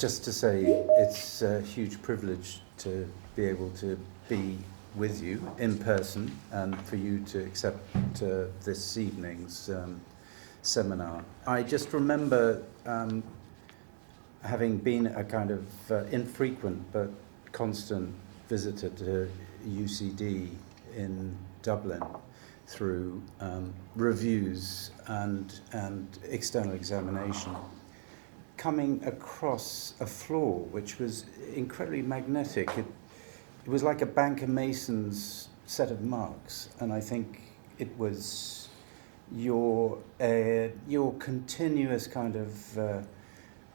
just to say it's a huge privilege to be able to be with you in person and for you to accept this evening's seminar. I just remember having been a kind of infrequent but constant visitor to UCD in Dublin through reviews and external examination, coming across a floor which was incredibly magnetic. It was like a banker mason's set of marks, and I think it was your continuous kind of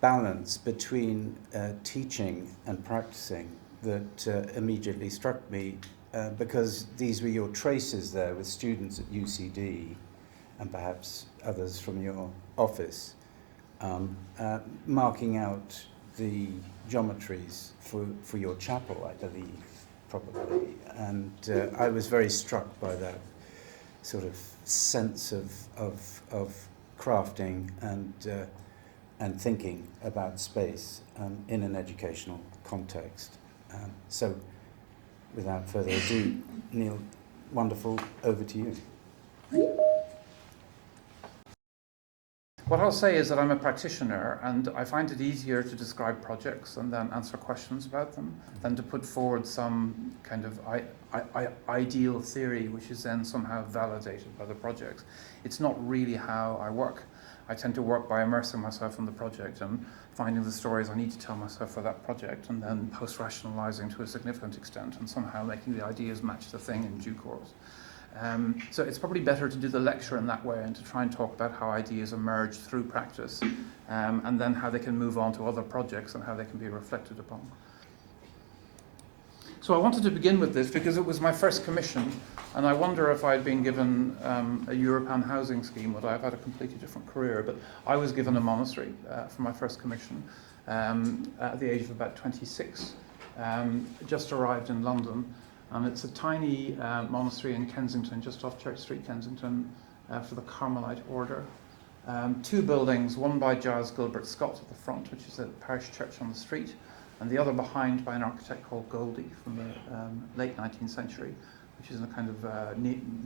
balance between teaching and practicing that immediately struck me, because these were your traces there with students at UCD and perhaps others from your office, marking out the geometries for your chapel, I believe, probably. And I was very struck by that sort of sense of crafting and thinking about space in an educational context. So, without further ado, Níall, wonderful, over to you. What I'll say is that I'm a practitioner, and I find it easier to describe projects and then answer questions about them than to put forward some kind of ideal theory which is then somehow validated by the projects. It's not really how I work. I tend to work by immersing myself in the project and finding the stories I need to tell myself for that project, and then post-rationalizing to a significant extent and somehow making the ideas match the thing in due course. So it's probably better to do the lecture in that way and to try and talk about how ideas emerge through practice, and then how they can move on to other projects and how they can be reflected upon. So I wanted to begin with this because it was my first commission, and I wonder if I'd been given a European housing scheme, would I have had a completely different career? But I was given a monastery for my first commission at the age of about 26, just arrived in London. And it's a tiny monastery in Kensington, just off Church Street, Kensington, for the Carmelite order. Two buildings, one by Giles Gilbert Scott at the front, which is a parish church on the street, and the other behind by an architect called Goldie from the late 19th century, which is a kind of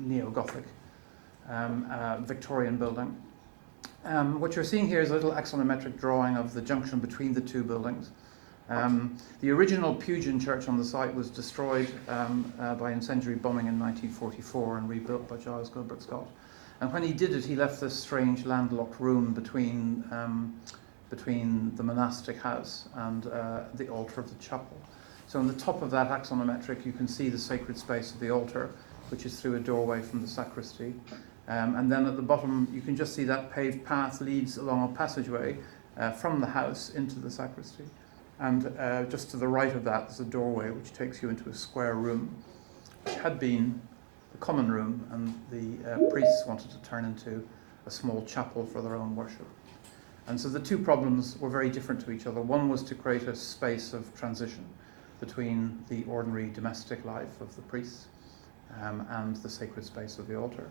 neo-Gothic Victorian building. What you're seeing here is a little axonometric drawing of the junction between the two buildings. The original Pugin church on the site was destroyed by incendiary bombing in 1944 and rebuilt by Giles Gilbert Scott. And when he did it, he left this strange landlocked room between the monastic house and the altar of the chapel. So on the top of that axonometric, you can see the sacred space of the altar, which is through a doorway from the sacristy. And then at the bottom, you can just see that paved path leads along a passageway from the house into the sacristy. And just to the right of that, there's a doorway which takes you into a square room, which had been the common room, and the priests wanted to turn into a small chapel for their own worship. And so the two problems were very different to each other. One was to create a space of transition between the ordinary domestic life of the priests and the sacred space of the altar.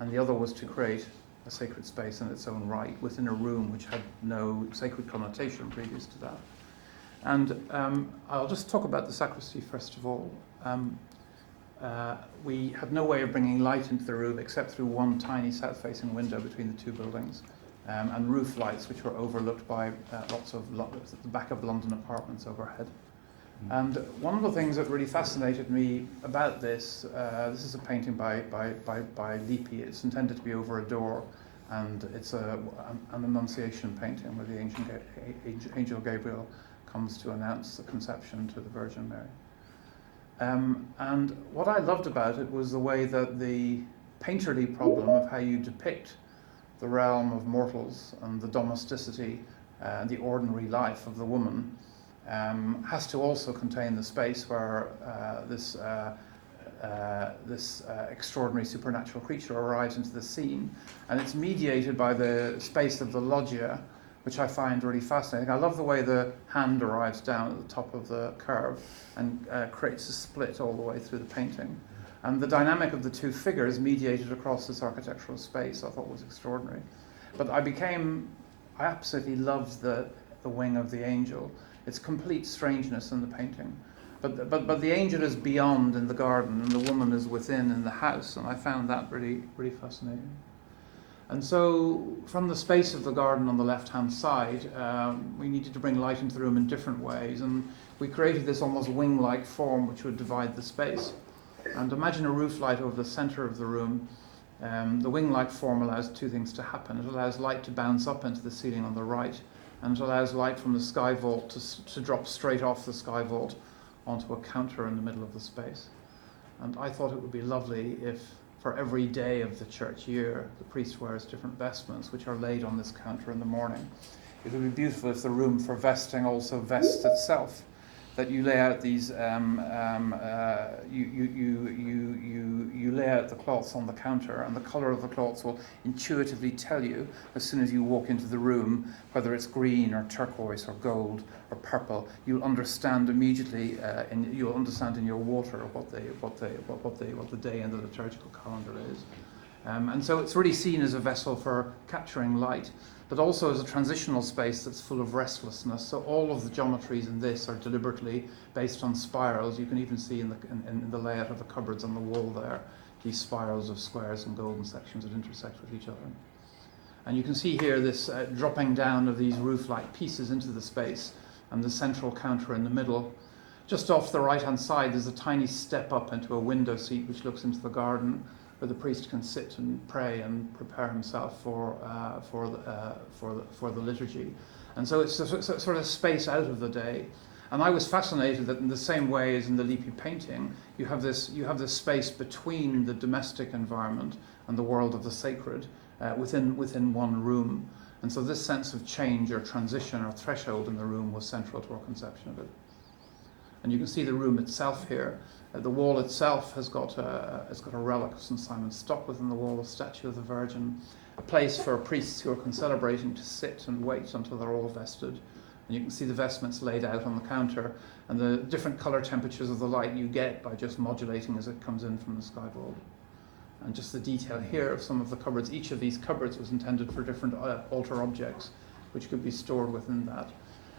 And the other was to create a sacred space in its own right within a room which had no sacred connotation previous to that. And I'll just talk about the sacristy first of all. We had no way of bringing light into the room except through one tiny south-facing window between the two buildings, and roof lights which were overlooked by lots of the back of London apartments overhead. And one of the things that really fascinated me about this is a painting by Lippi. It's intended to be over a door, and it's an Annunciation painting where the angel Gabriel comes to announce the conception to the Virgin Mary. And what I loved about it was the way that the painterly problem of how you depict the realm of mortals and the domesticity and the ordinary life of the woman has to also contain the space where this extraordinary supernatural creature arrives into the scene, and it's mediated by the space of the loggia, which I find really fascinating. I love the way the hand arrives down at the top of the curve and creates a split all the way through the painting. And the dynamic of the two figures mediated across this architectural space I thought was extraordinary. But I absolutely loved the the wing of the angel. It's complete strangeness in the painting. But the angel is beyond in the garden, and the woman is within in the house, and I found that really, really fascinating. And so, from the space of the garden on the left-hand side, we needed to bring light into the room in different ways, and we created this almost wing-like form which would divide the space. And imagine a roof light over the center of the room. The wing-like form allows two things to happen. It allows light to bounce up into the ceiling on the right, and it allows light from the sky vault to drop straight off the sky vault onto a counter in the middle of the space. And I thought it would be lovely if, for every day of the church year, the priest wears different vestments which are laid on this counter in the morning. It would be beautiful if the room for vesting also vests itself, that you lay out these, you lay out the cloths on the counter, and the colour of the cloths will intuitively tell you as soon as you walk into the room whether it's green or turquoise or gold or purple. You'll understand immediately, you'll understand in your water what the day in the liturgical calendar is, and so it's really seen as a vessel for capturing light, but also as a transitional space that's full of restlessness. So all of the geometries in this are deliberately based on spirals. You can even see in the layout of the cupboards on the wall there, these spirals of squares and golden sections that intersect with each other. And you can see here this dropping down of these roof-like pieces into the space, and the central counter in the middle. Just off the right-hand side, there's a tiny step up into a window seat which looks into the garden, where the priest can sit and pray and prepare himself for the liturgy. And so it's a sort of space out of the day. And I was fascinated that in the same way as in the Lippi painting, you have this space between the domestic environment and the world of the sacred within one room. And so this sense of change or transition or threshold in the room was central to our conception of it. And you can see the room itself here. The wall itself has got a relic of St. Simon's Stock within the wall, a statue of the Virgin, a place for priests who are concelebrating to sit and wait until they're all vested. And you can see the vestments laid out on the counter, and the different colour temperatures of the light you get by just modulating as it comes in from the sky vault. And just the detail here of some of the cupboards. Each of these cupboards was intended for different altar objects, which could be stored within that.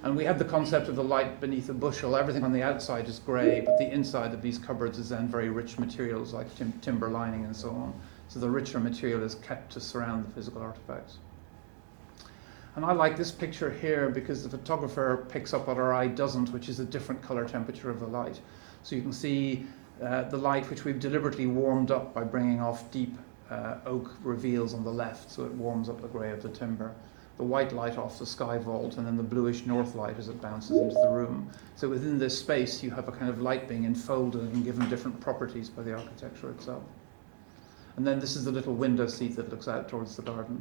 And we have the concept of the light beneath a bushel. Everything on the outside is grey, but the inside of these cupboards is then very rich materials like timber lining and so on. So the richer material is kept to surround the physical artifacts. And I like this picture here because the photographer picks up what our eye doesn't, which is a different colour temperature of the light. So you can see the light which we've deliberately warmed up by bringing off deep oak reveals on the left, so it warms up the grey of the timber. The white light off the sky vault, and then the bluish north light as it bounces into the room. So within this space you have a kind of light being enfolded and given different properties by the architecture itself. And then this is the little window seat that looks out towards the garden.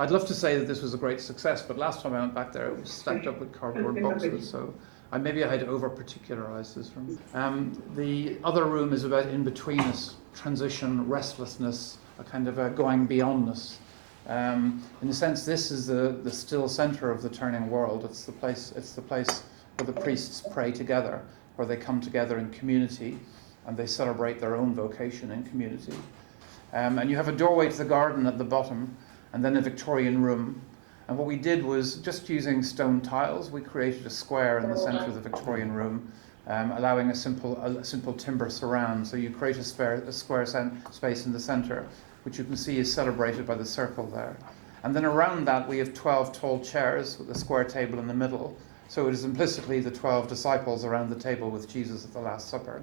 I'd love to say that this was a great success, but last time I went back there it was stacked up with cardboard boxes, so maybe I had over-particularized this room. The other room is about in-betweenness, transition, restlessness, a kind of a going beyondness. In a sense, this is the still center of the turning world. It's the place where the priests pray together, where they come together in community, and they celebrate their own vocation in community. And you have a doorway to the garden at the bottom, and then a Victorian room. And what we did was, just using stone tiles, we created a square in the center of the Victorian room, allowing a simple timber surround. So you create a square space in the center, which you can see is celebrated by the circle there. And then around that we have 12 tall chairs with a square table in the middle. So it is implicitly the 12 disciples around the table with Jesus at the Last Supper.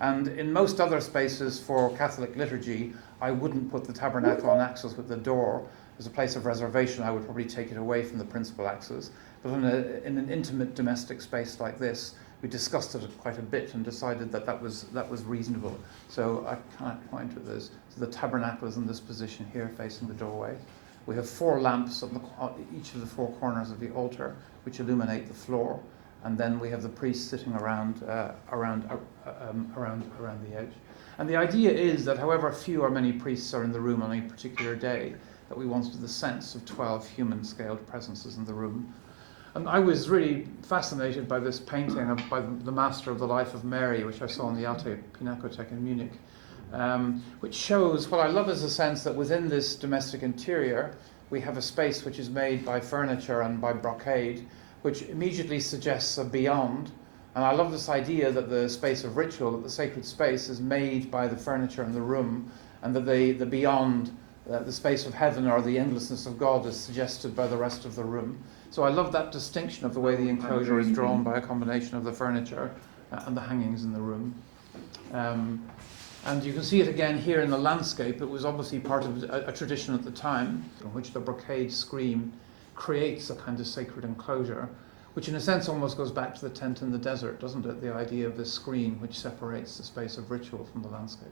And in most other spaces for Catholic liturgy, I wouldn't put the tabernacle on axis with the door. As a place of reservation, I would probably take it away from the principal axis. But in an intimate domestic space like this, we discussed it quite a bit and decided that was reasonable. So I can't point to this. So the tabernacle is in this position here, facing the doorway. We have 4 lamps on each of the 4 corners of the altar, which illuminate the floor, and then we have the priests sitting around the edge. And the idea is that however few or many priests are in the room on any particular day, that we wanted the sense of 12 human-scaled presences in the room. And I was really fascinated by this painting by the Master of the Life of Mary, which I saw in the Alte Pinakothek in Munich, which shows what I love is a sense that within this domestic interior, we have a space which is made by furniture and by brocade, which immediately suggests a beyond. And I love this idea that the space of ritual, that the sacred space is made by the furniture in the room, and that the beyond, the space of heaven or the endlessness of God is suggested by the rest of the room. So I love that distinction of the way the enclosure is drawn by a combination of the furniture and the hangings in the room. And you can see it again here in the landscape. It was obviously part of a tradition at the time in which the brocade screen creates a kind of sacred enclosure, which in a sense almost goes back to the tent in the desert, doesn't it? The idea of this screen which separates the space of ritual from the landscape.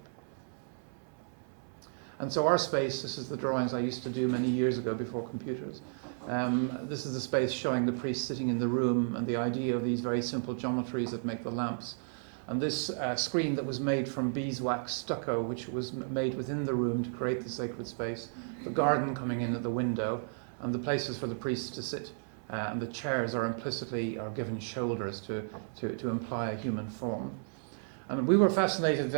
And so our space, this is the drawings I used to do many years ago before computers. This is the space showing the priest sitting in the room and the idea of these very simple geometries that make the lamps. And this screen that was made from beeswax stucco, which was made within the room to create the sacred space, the garden coming in at the window, and the places for the priests to sit. And the chairs are given shoulders to imply a human form. And we were fascinated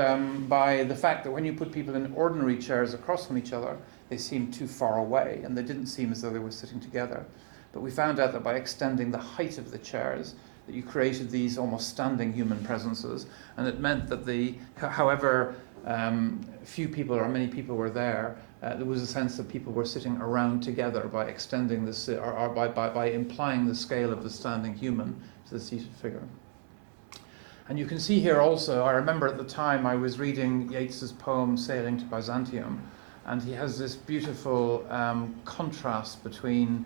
by the fact that when you put people in ordinary chairs across from each other, they seemed too far away, and they didn't seem as though they were sitting together. But we found out that by extending the height of the chairs, that you created these almost standing human presences, and it meant that however few people or many people were there, there was a sense that people were sitting around together by extending this, or by implying the scale of the standing human to the seated figure. And you can see here also, I remember at the time I was reading Yeats's poem Sailing to Byzantium, and he has this beautiful contrast between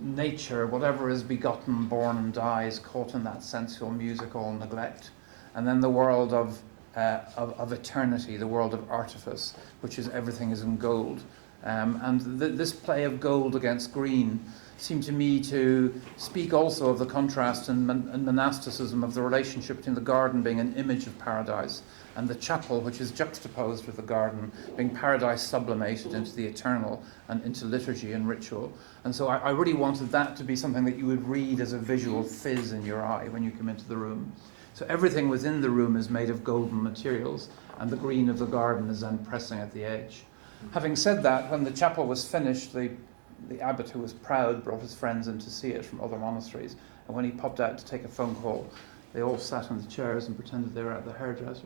nature, whatever is begotten, born and dies, caught in that sensual musical neglect, and then the world of eternity, the world of artifice, which is everything is in gold. This play of gold against green seemed to me to speak also of the contrast in monasticism of the relationship between the garden being an image of paradise and the chapel, which is juxtaposed with the garden, being paradise sublimated into the eternal and into liturgy and ritual. And so I really wanted that to be something that you would read as a visual fizz in your eye when you come into the room. So everything within the room is made of golden materials, and the green of the garden is then pressing at the edge. Having said that, when the chapel was finished, the abbot, who was proud, brought his friends in to see it from other monasteries, and when he popped out to take a phone call, they all sat in the chairs and pretended they were at the hairdressers.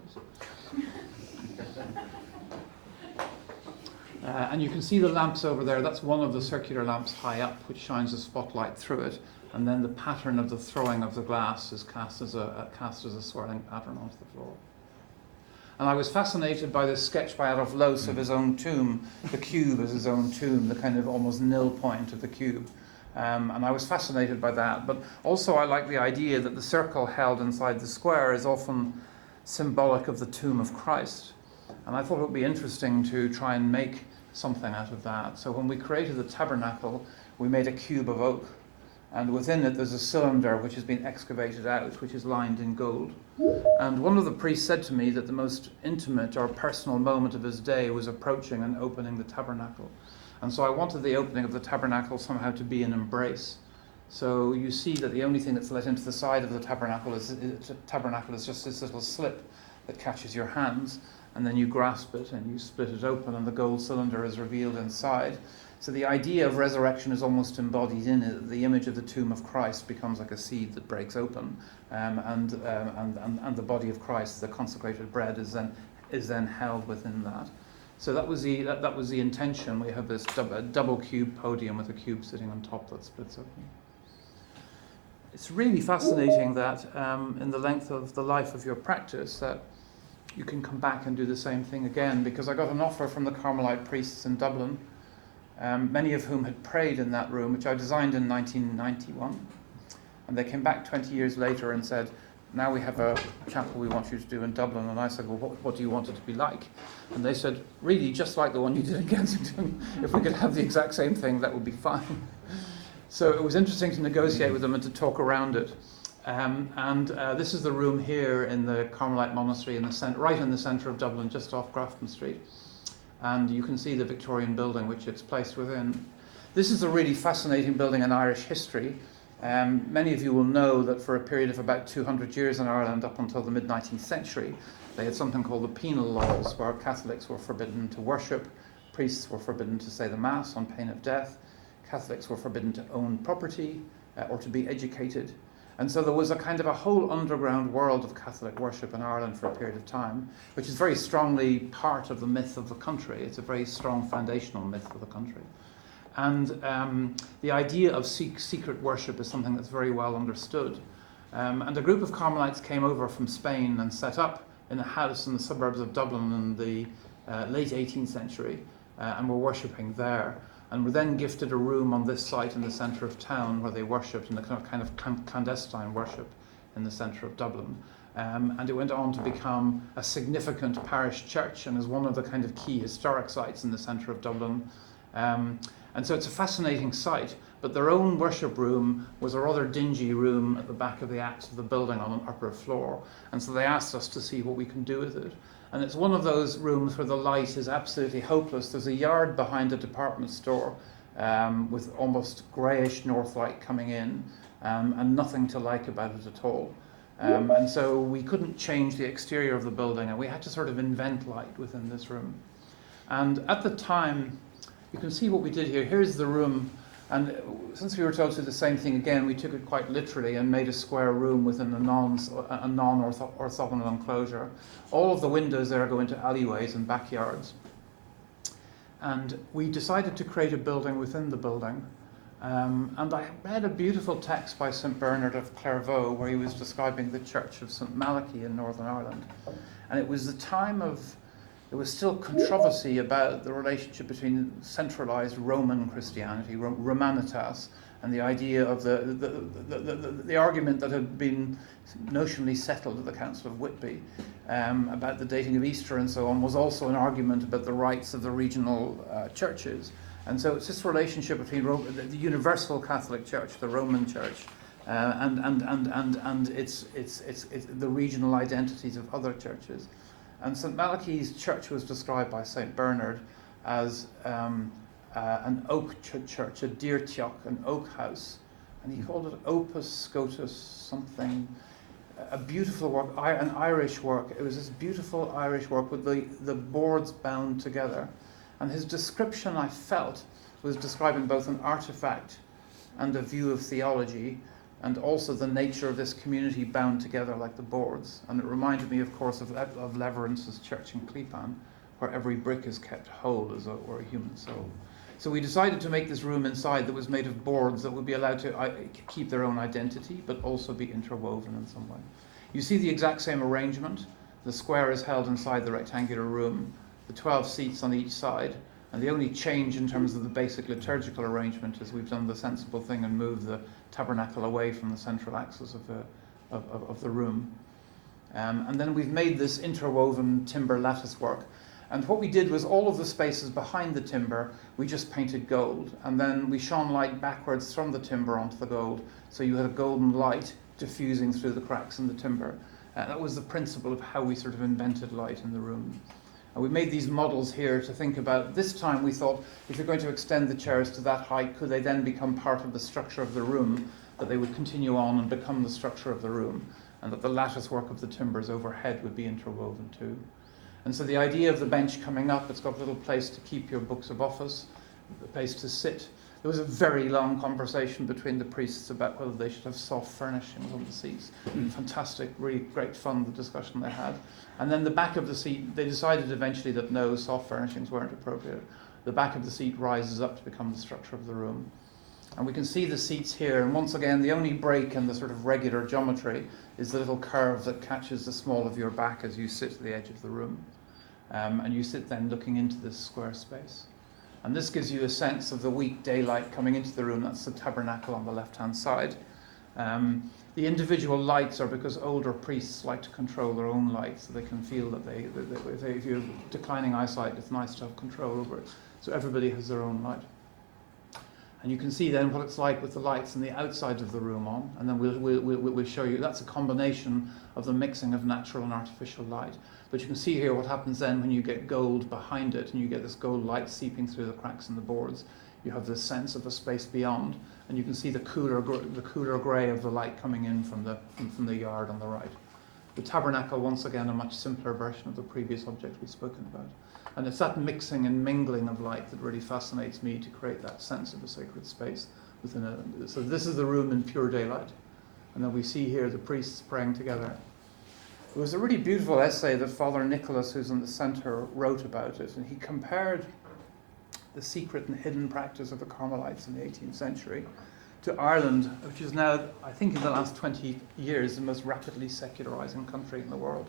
And you can see the lamps over there. That's one of the circular lamps high up, which shines a spotlight through it. And then the pattern of the throwing of the glass is cast as a swirling pattern onto the floor. And I was fascinated by this sketch by Adolf Loos of his own tomb, the cube as his own tomb, the kind of almost nil point of the cube. And I was fascinated by that. But also I like the idea that the circle held inside the square is often symbolic of the tomb of Christ. And I thought it would be interesting to try and make something out of that. So when we created the tabernacle, we made a cube of oak. And within it there's a cylinder which has been excavated out, which is lined in gold. And one of the priests said to me that the most intimate or personal moment of his day was approaching and opening the tabernacle. And so I wanted the opening of the tabernacle somehow to be an embrace. So you see that the only thing that's let into the side of the tabernacle is just this little slip that catches your hands, and then you grasp it and you split it open and the gold cylinder is revealed inside. So the idea of resurrection is almost embodied in it. The image of the tomb of Christ becomes like a seed that breaks open, and the body of Christ, the consecrated bread, is then held within that. So that was the intention. We have this double cube podium with a cube sitting on top that splits open. It's really fascinating that in the length of the life of your practice that you can come back and do the same thing again, because I got an offer from the Carmelite priests in Dublin, many of whom had prayed in that room, which I designed in 1991. And they came back 20 years later and said, now we have a chapel we want you to do in Dublin. And I said, well, what do you want it to be like? And they said, really, just like the one you did in Kensington. If we could have the exact same thing, that would be fine. So it was interesting to negotiate with them and to talk around it. This is the room here in the Carmelite Monastery, right in the centre of Dublin, just off Grafton Street. And you can see the Victorian building which it's placed within. This is a really fascinating building in Irish history. Many of you will know that for a period of about 200 years in Ireland, up until the mid-19th century, they had something called the penal laws, where Catholics were forbidden to worship, priests were forbidden to say the Mass on pain of death, Catholics were forbidden to own property or to be educated. And so there was a kind of a whole underground world of Catholic worship in Ireland for a period of time, which is very strongly part of the myth of the country. It's a very strong foundational myth of the country. And the idea of secret worship is something that's very well understood. And a group of Carmelites came over from Spain and set up in a house in the suburbs of Dublin in the late 18th century and were worshipping there. And were then gifted a room on this site in the centre of town where they worshipped in a kind of clandestine worship in the centre of Dublin. And it went on to become a significant parish church and is one of the kind of key historic sites in the centre of Dublin. And so it's a fascinating site, but their own worship room was a rather dingy room at the back of the apse of the building on an upper floor. And so they asked us to see what we can do with it. And it's one of those rooms where the light is absolutely hopeless. There's a yard behind a department store with almost greyish north light coming in and nothing to like about it at all. And so we couldn't change the exterior of the building and we had to sort of invent light within this room. And at the time, you can see what we did here. Here's the room. And since we were told to do the same thing again, we took it quite literally and made a square room within a non-orthogonal enclosure. All of the windows there go into alleyways and backyards. And we decided to create a building within the building. And I read a beautiful text by St. Bernard of Clairvaux where he was describing the Church of St. Malachy in Northern Ireland. And it was the time of there was still controversy about the relationship between centralized Roman Christianity, Romanitas, and the idea of the argument that had been notionally settled at the Council of Whitby about the dating of Easter and so on was also an argument about the rights of the regional churches. And so it's this relationship between the universal Catholic Church, the Roman Church, and it's the regional identities of other churches. And St. Malachy's church was described by St. Bernard as an oak church, a dírteach, an oak house. And he called it opus scotus something, a beautiful work, an Irish work. It was this beautiful Irish work with the boards bound together. And his description, I felt, was describing both an artifact and a view of theology, and also the nature of this community bound together like the boards. And it reminded me, of course, of Leverance's church in Clepan, where every brick is kept whole as it were a human soul. So we decided to make this room inside that was made of boards that would be allowed to keep their own identity, but also be interwoven in some way. You see the exact same arrangement. The square is held inside the rectangular room, the 12 seats on each side, and the only change in terms of the basic liturgical arrangement is we've done the sensible thing and moved the tabernacle away from the central axis of the room. And then we've made this interwoven timber lattice work. And what we did was all of the spaces behind the timber, we just painted gold. And then we shone light backwards from the timber onto the gold. So you had a golden light diffusing through the cracks in the timber. That was the principle of how we sort of invented light in the room. And we made these models here to think about. This time we thought, if you're going to extend the chairs to that height, could they then become part of the structure of the room, that they would continue on and become the structure of the room, and that the lattice work of the timbers overhead would be interwoven too. And so the idea of the bench coming up, it's got a little place to keep your books of office, a place to sit. There was a very long conversation between the priests about whether they should have soft furnishings on the seats. Fantastic, really great fun, the discussion they had. And then the back of the seat, they decided eventually that no, soft furnishings weren't appropriate. The back of the seat rises up to become the structure of the room. And we can see the seats here, and once again, the only break in the sort of regular geometry is the little curve that catches the small of your back as you sit at the edge of the room. And you sit then looking into this square space. And this gives you a sense of the weak daylight coming into the room. That's the tabernacle on the left-hand side. The individual lights are because older priests like to control their own light, so they can feel that if you have declining eyesight, it's nice to have control over it. So everybody has their own light. And you can see then what it's like with the lights on the outside of the room on, and then we'll show you. That's a combination of the mixing of natural and artificial light. But you can see here what happens then when you get gold behind it, and you get this gold light seeping through the cracks in the boards. You have this sense of a space beyond, and you can see the cooler grey of the light coming in from the yard on the right. The tabernacle, once again, a much simpler version of the previous object we've spoken about. And it's that mixing and mingling of light that really fascinates me to create that sense of a sacred space within a. So this is the room in pure daylight. And then we see here the priests praying together. It was a really beautiful essay that Father Nicholas, who's in the centre, wrote about it. And he compared the secret and hidden practice of the Carmelites in the 18th century to Ireland, which is now, I think in the last 20 years, the most rapidly secularising country in the world.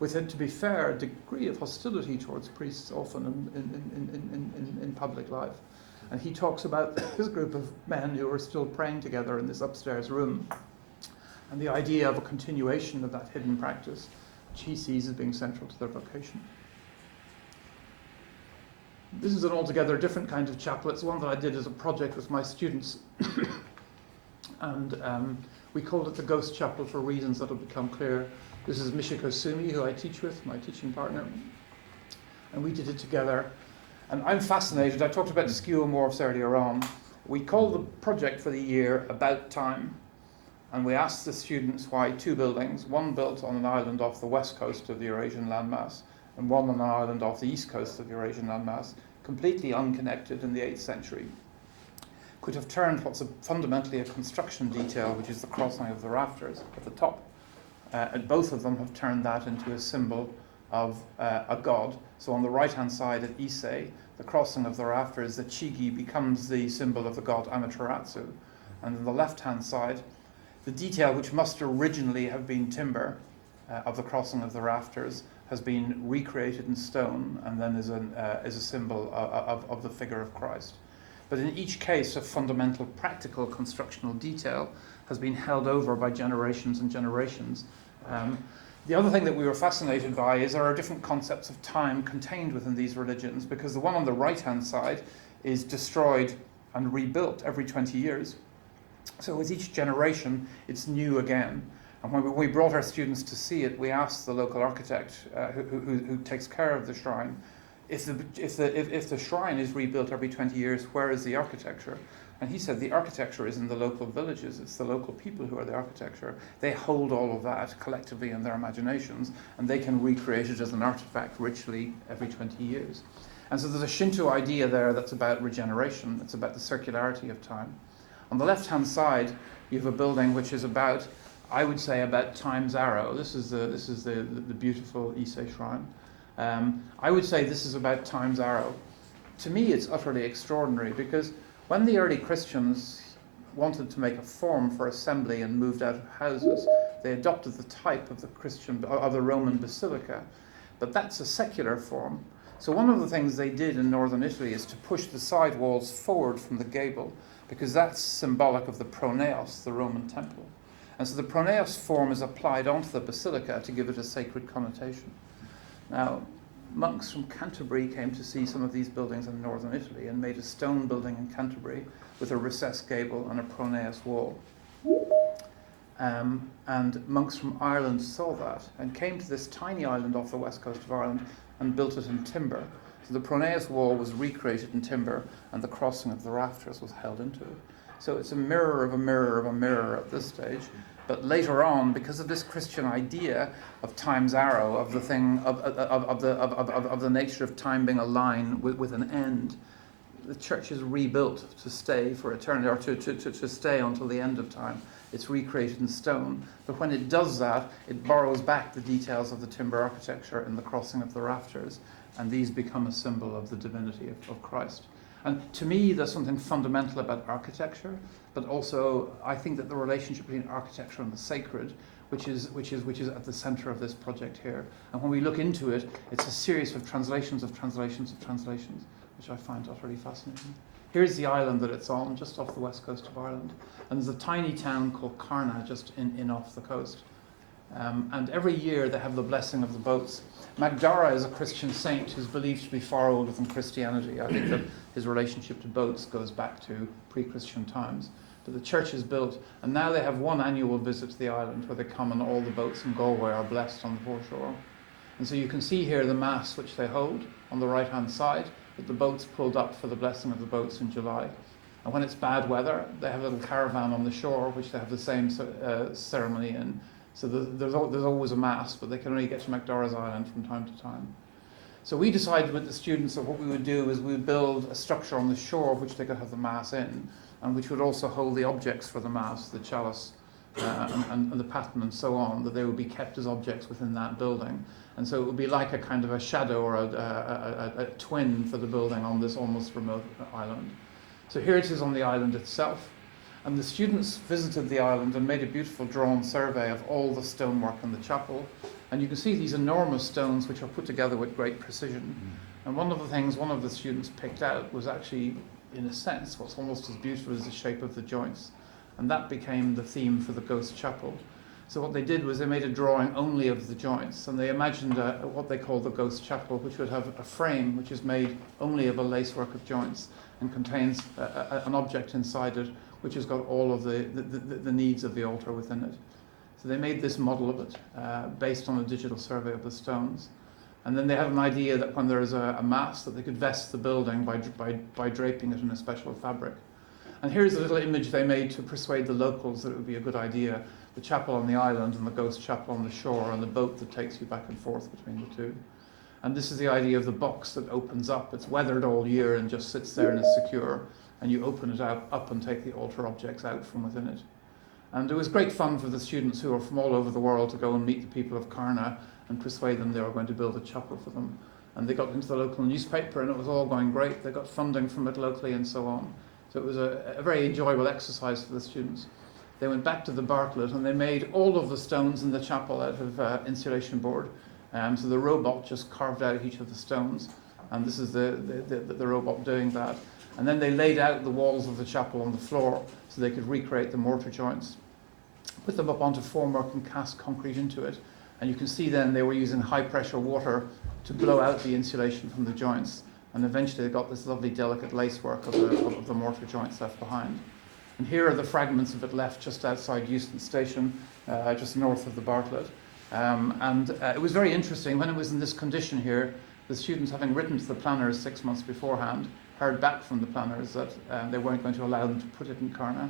With it, to be fair, a degree of hostility towards priests often in public life. And he talks about this group of men who are still praying together in this upstairs room, and the idea of a continuation of that hidden practice, which he sees as being central to their vocation. This is an altogether different kind of chapel. It's one that I did as a project with my students. And we called it the Ghost Chapel for reasons that will become clear. This is Michiko Sumi, who I teach with, my teaching partner. And we did it together. And I'm fascinated. I talked about skeuomorphs earlier on. We called the project for the year About Time. And we asked the students why two buildings, one built on an island off the west coast of the Eurasian landmass, and one on an island off the east coast of the Eurasian landmass, completely unconnected in the 8th century, could have turned what's fundamentally a construction detail, which is the crossing of the rafters at the top. And both of them have turned that into a symbol of a god. So on the right-hand side at Ise, the crossing of the rafters, the chigi, becomes the symbol of the god Amaterasu. And on the left-hand side, the detail, which must originally have been timber of the crossing of the rafters, has been recreated in stone and then is a symbol of the figure of Christ. But in each case, a fundamental practical constructional detail has been held over by generations and generations. The other thing that we were fascinated by is there are different concepts of time contained within these religions, because the one on the right-hand side is destroyed and rebuilt every 20 years. So with each generation, it's new again. And when we brought our students to see it, we asked the local architect who takes care of the shrine, if the shrine is rebuilt every 20 years, where is the architecture? And he said the architecture is in the local villages. It's the local people who are the architecture. They hold all of that collectively in their imaginations, and they can recreate it as an artifact richly every 20 years. And so there's a Shinto idea there that's about regeneration. It's about the circularity of time. On the left-hand side, you have a building which is about, I would say, about time's arrow. This is the beautiful Ise shrine. I would say this is about time's arrow. To me, it's utterly extraordinary, because when the early Christians wanted to make a form for assembly and moved out of houses, they adopted the type of the Roman basilica. But that's a secular form. So one of the things they did in northern Italy is to push the side walls forward from the gable, because that's symbolic of the pronaos, the Roman temple. And so the pronaos form is applied onto the basilica to give it a sacred connotation. Now, monks from Canterbury came to see some of these buildings in northern Italy and made a stone building in Canterbury with a recessed gable and a pronaos wall. And monks from Ireland saw that and came to this tiny island off the west coast of Ireland and built it in timber. So the pronaos wall was recreated in timber, and the crossing of the rafters was held into it. So it's a mirror of a mirror of a mirror at this stage. But later on, because of this Christian idea of time's arrow, of the thing, of the nature of time being a line with an end, the church is rebuilt to stay for eternity, or to stay until the end of time. It's recreated in stone. But when it does that, it borrows back the details of the timber architecture in the crossing of the rafters, and these become a symbol of the divinity of Christ. And to me, there's something fundamental about architecture, but also I think that the relationship between architecture and the sacred, which is at the center of this project here. And when we look into it, it's a series of translations, which I find utterly fascinating. Here's the island that it's on, just off the west coast of Ireland. And there's a tiny town called Carna just in off the coast. And every year they have the blessing of the boats. Magdara is a Christian saint who's believed to be far older than Christianity. I think that his relationship to boats goes back to pre-Christian times. But the church is built, and now they have one annual visit to the island where they come and all the boats in Galway are blessed on the foreshore. And so you can see here the mass which they hold on the right-hand side, with the boats pulled up for the blessing of the boats in July. And when it's bad weather, they have a little caravan on the shore, which they have the same ceremony in. So there's always a mass, but they can only get to Magdara's Island from time to time. So we decided with the students that what we would do is we would build a structure on the shore which they could have the Mass in, and which would also hold the objects for the Mass, the chalice and the paten and so on, that they would be kept as objects within that building. And so it would be like a kind of a shadow or a twin for the building on this almost remote island. So here it is on the island itself. And the students visited the island and made a beautiful drawn survey of all the stonework in the chapel. And you can see these enormous stones which are put together with great precision. And one of the things one of the students picked out was actually, in a sense, what's almost as beautiful as the shape of the joints. And that became the theme for the Ghost Chapel. So what they did was they made a drawing only of the joints, and they imagined what they call the Ghost Chapel, which would have a frame which is made only of a lacework of joints and contains an object inside it which has got all of the needs of the altar within it. So they made this model of it based on a digital survey of the stones. And then they had an idea that when there is a Mass, that they could vest the building by draping it in a special fabric. And here's a little image they made to persuade the locals that it would be a good idea. The chapel on the island and the Ghost Chapel on the shore, and the boat that takes you back and forth between the two. And this is the idea of the box that opens up. It's weathered all year and just sits there and is secure. And you open it up and take the altar objects out from within it. And it was great fun for the students who are from all over the world to go and meet the people of Carna and persuade them they were going to build a chapel for them. And they got into the local newspaper and it was all going great. They got funding from it locally and so on. So it was a very enjoyable exercise for the students. They went back to the Bartlett and they made all of the stones in the chapel out of insulation board. So the robot just carved out each of the stones. And this is the robot doing that. And then they laid out the walls of the chapel on the floor so they could recreate the mortar joints, put them up onto formwork and cast concrete into it. And you can see then they were using high pressure water to blow out the insulation from the joints. And eventually they got this lovely delicate lacework of the mortar joints left behind. And here are the fragments of it left just outside Euston Station, just north of the Bartlett. It was very interesting. When it was in this condition here, the students, having written to the planners 6 months beforehand, heard back from the planners that they weren't going to allow them to put it in Carna.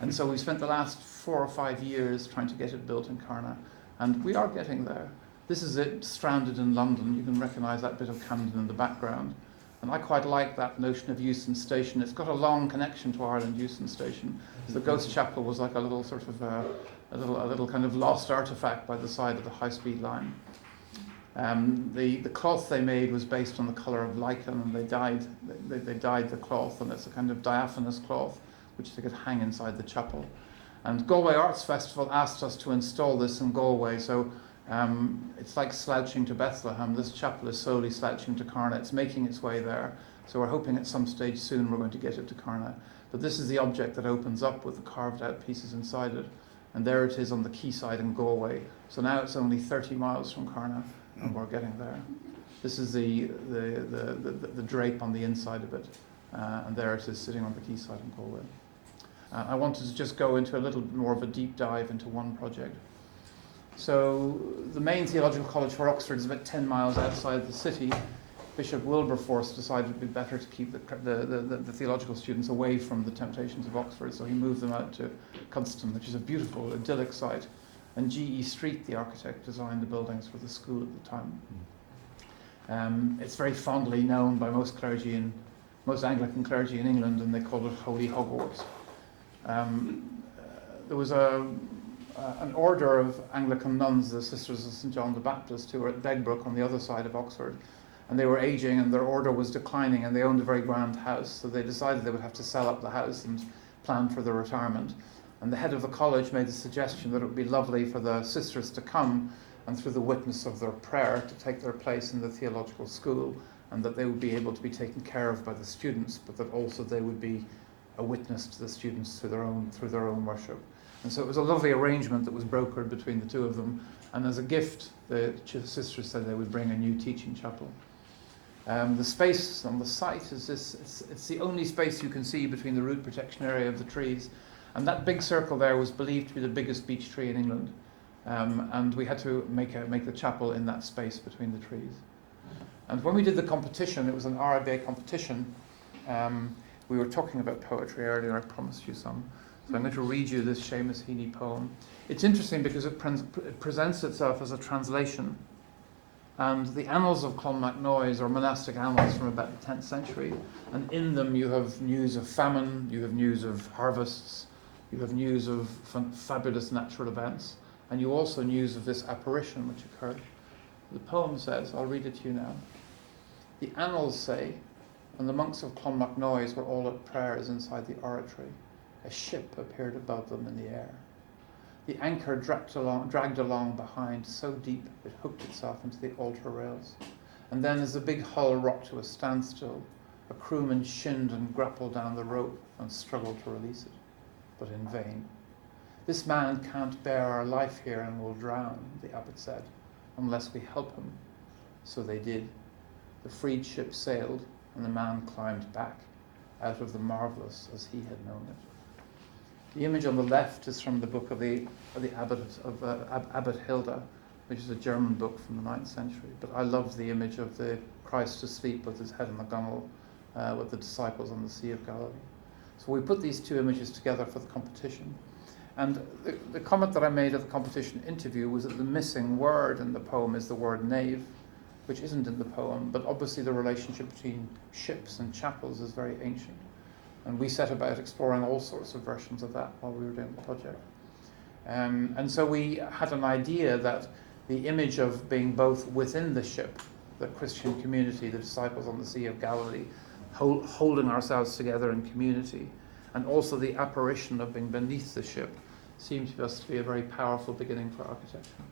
And so we spent the last 4 or 5 years trying to get it built in Carna. And we are getting there. This is it stranded in London. You can recognise that bit of Camden in the background. And I quite like that notion of Euston Station. It's got a long connection to Ireland Euston Station. So the Ghost Chapel was like a little sort of a little kind of lost artifact by the side of the high-speed line. The cloth they made was based on the colour of lichen, and they dyed the cloth, and it's a kind of diaphanous cloth which they could hang inside the chapel. And Galway Arts Festival asked us to install this in Galway, so it's like slouching to Bethlehem. This chapel is slowly slouching to Carna. It's making its way there. So we're hoping at some stage soon we're going to get it to Carna. But this is the object that opens up with the carved out pieces inside it. And there it is on the quayside in Galway. So now it's only 30 miles from Carna, and we're getting there. This is the drape on the inside of it. And there it is sitting on the quayside in Galway. I wanted to just go into a little more of a deep dive into one project. So the main theological college for Oxford is about 10 miles outside the city. Bishop Wilberforce decided it would be better to keep the theological students away from the temptations of Oxford, so he moved them out to Cunston, which is a beautiful, idyllic site. And G.E. Street, the architect, designed the buildings for the school at the time. It's very fondly known by most Anglican clergy in England, and they call it Holy Hogwarts. There was an order of Anglican nuns, the Sisters of St. John the Baptist, who were at Begbrook on the other side of Oxford, and they were aging and their order was declining, and they owned a very grand house, so they decided they would have to sell up the house and plan for their retirement. And the head of the college made the suggestion that it would be lovely for the sisters to come and through the witness of their prayer to take their place in the theological school, and that they would be able to be taken care of by the students, but that also they would be a witness to the students through their own worship. And so it was a lovely arrangement that was brokered between the two of them. And as a gift, the sisters said they would bring a new teaching chapel. The space on the site is it's the only space you can see between the root protection area of the trees. And that big circle there was believed to be the biggest beech tree in England. And we had to make the chapel in that space between the trees. And when we did the competition, it was an RIBA competition. We were talking about poetry earlier, I promised you some. So I'm going to read you this Seamus Heaney poem. It's interesting because it presents itself as a translation And the annals of Clonmacnoise are monastic annals from about the 10th century, and in them you have news of famine, you have news of harvests, you have news of fabulous natural events, and you also news of this apparition which occurred. The poem says, I'll read it to you now. The annals say, when the monks of Clonmacnoise were all at prayers inside the oratory, a ship appeared above them in the air. The anchor dragged along behind so deep it hooked itself into the altar rails. And then as the big hull rocked to a standstill, a crewman shinned and grappled down the rope and struggled to release it, but in vain. This man can't bear our life here and will drown, the abbot said, unless we help him. So they did. The freed ship sailed, and the man climbed back, out of the marvellous as he had known it. The image on the left is from the book of the Abbot Hilda, which is a German book from the 9th century. But I love the image of the Christ asleep with his head on the gunwale, with the disciples on the Sea of Galilee. So we put these two images together for the competition. And the comment that I made at the competition interview was that the missing word in the poem is the word nave, which isn't in the poem, but obviously the relationship between ships and chapels is very ancient. And we set about exploring all sorts of versions of that while we were doing the project. And so we had an idea that the image of being both within the ship, the Christian community, the disciples on the Sea of Galilee, holding ourselves together in community, and also the apparition of being beneath the ship, seemed to us to be a very powerful beginning for architecture.